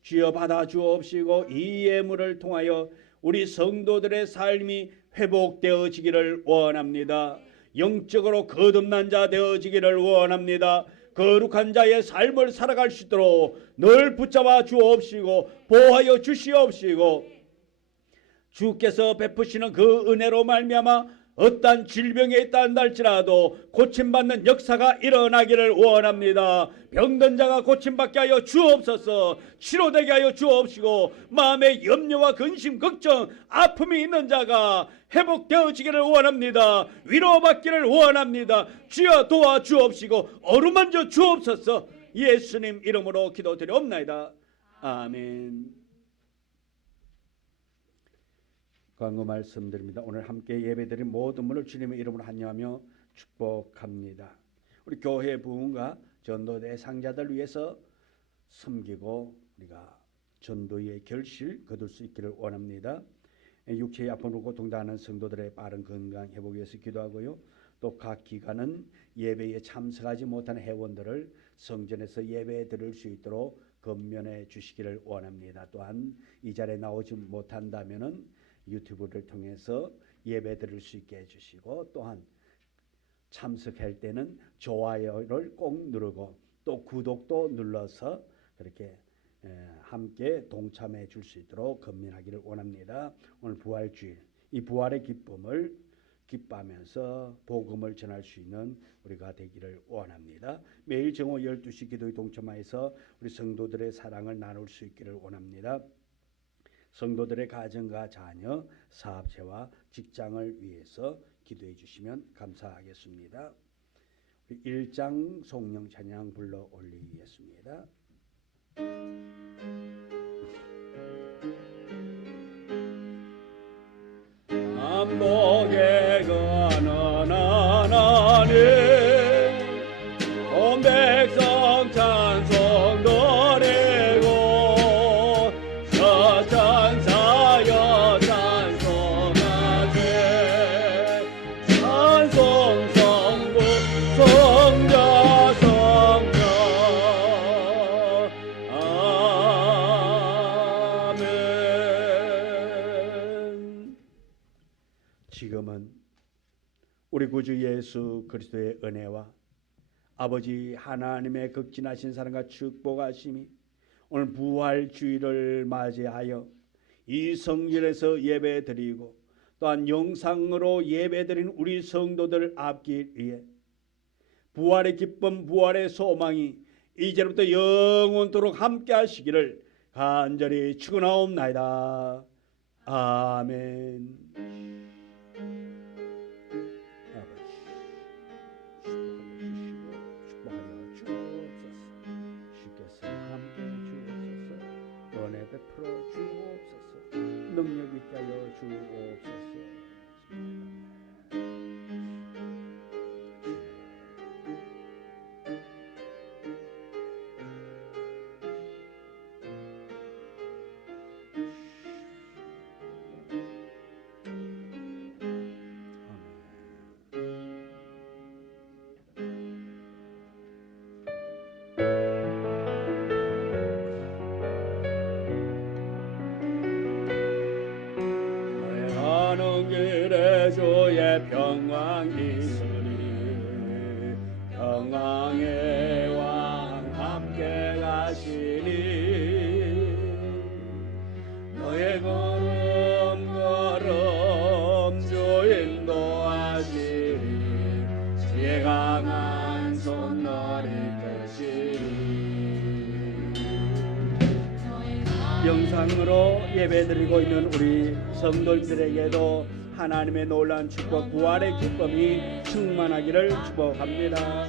주여 받아 주옵시고 이 예물을 통하여 우리 성도들의 삶이 회복되어지기를 원합니다. 영적으로 거듭난 자 되어지기를 원합니다. 거룩한 자의 삶을 살아갈 수 있도록 늘 붙잡아 주옵시고 보호하여 주시옵시고 주께서 베푸시는 그 은혜로 말미암아 어떠한 질병에 있다 할지라도 고침받는 역사가 일어나기를 원합니다. 병든 자가 고침받게 하여 주옵소서. 치료되게 하여 주옵시고 마음에 염려와 근심, 걱정, 아픔이 있는 자가 회복되어지기를 원합니다. 위로받기를 원합니다. 주여 도와주옵시고 어루만져 주옵소서. 예수님 이름으로 기도드리옵나이다. 아멘. 광고 말씀드립니다. 오늘 함께 예배드린 모든 분을 주님의 이름으로 환영하며 축복합니다. 우리 교회 부흥과 전도 대상자들 위해서 섬기고 우리가 전도의 결실 거둘 수 있기를 원합니다. 육체의 아픔으로 고통당하는 성도들의 빠른 건강 회복 위해서 기도하고요. 또 각 기관은 예배에 참석하지 못하는 회원들을 성전에서 예배 드릴 수 있도록 건면해 주시기를 원합니다. 또한 이 자리에 나오지 못한다면은 유튜브를 통해서 예배 드릴 수 있게 해주시고 또한 참석할 때는 좋아요를 꼭 누르고 또 구독도 눌러서 그렇게 함께 동참해 줄 수 있도록 건면하기를 원합니다. 오늘 부활주일 이 부활의 기쁨을 기뻐하면서 복음을 전할 수 있는 우리가 되기를 원합니다. 매일 정오 12시 기도에 동참하여서 우리 성도들의 사랑을 나눌 수 있기를 원합니다. 성도들의 가정과 자녀, 사업체와 직장을 위해서 기도해 주시면 감사하겠습니다. 우리 1장 송영 찬양 불러 올리겠습니다. 남북에 가는 하나님 온 백성 찬송 드리고 서천사여 찬송하세 찬송 성부 성자 성령 아멘. 지금은 우리 구주 예수 그리스도의 은혜와 아버지 하나님의 극진하신 사랑과 축복하심이 오늘 부활주의를 맞이하여 이 성전에서 예배드리고 또한 영상으로 예배드린 우리 성도들 앞길 위해 부활의 기쁨, 부활의 소망이 이제부터 영원토록 함께 하시기를 간절히 축원하옵나이다. 아멘. 베풀어 주옵소서. 능력 있게 하여 주옵소서. 주의 평강 기술이 평강의 왕 함께 가시니 너의 걸음 주 인도하시리 지혜 강한 손 너를 펴시리. 영상으로 예배드리고 있는 우리 성도들에게도 하나님의 놀라운 축복 부활의 기쁨이 충만하기를 축복합니다.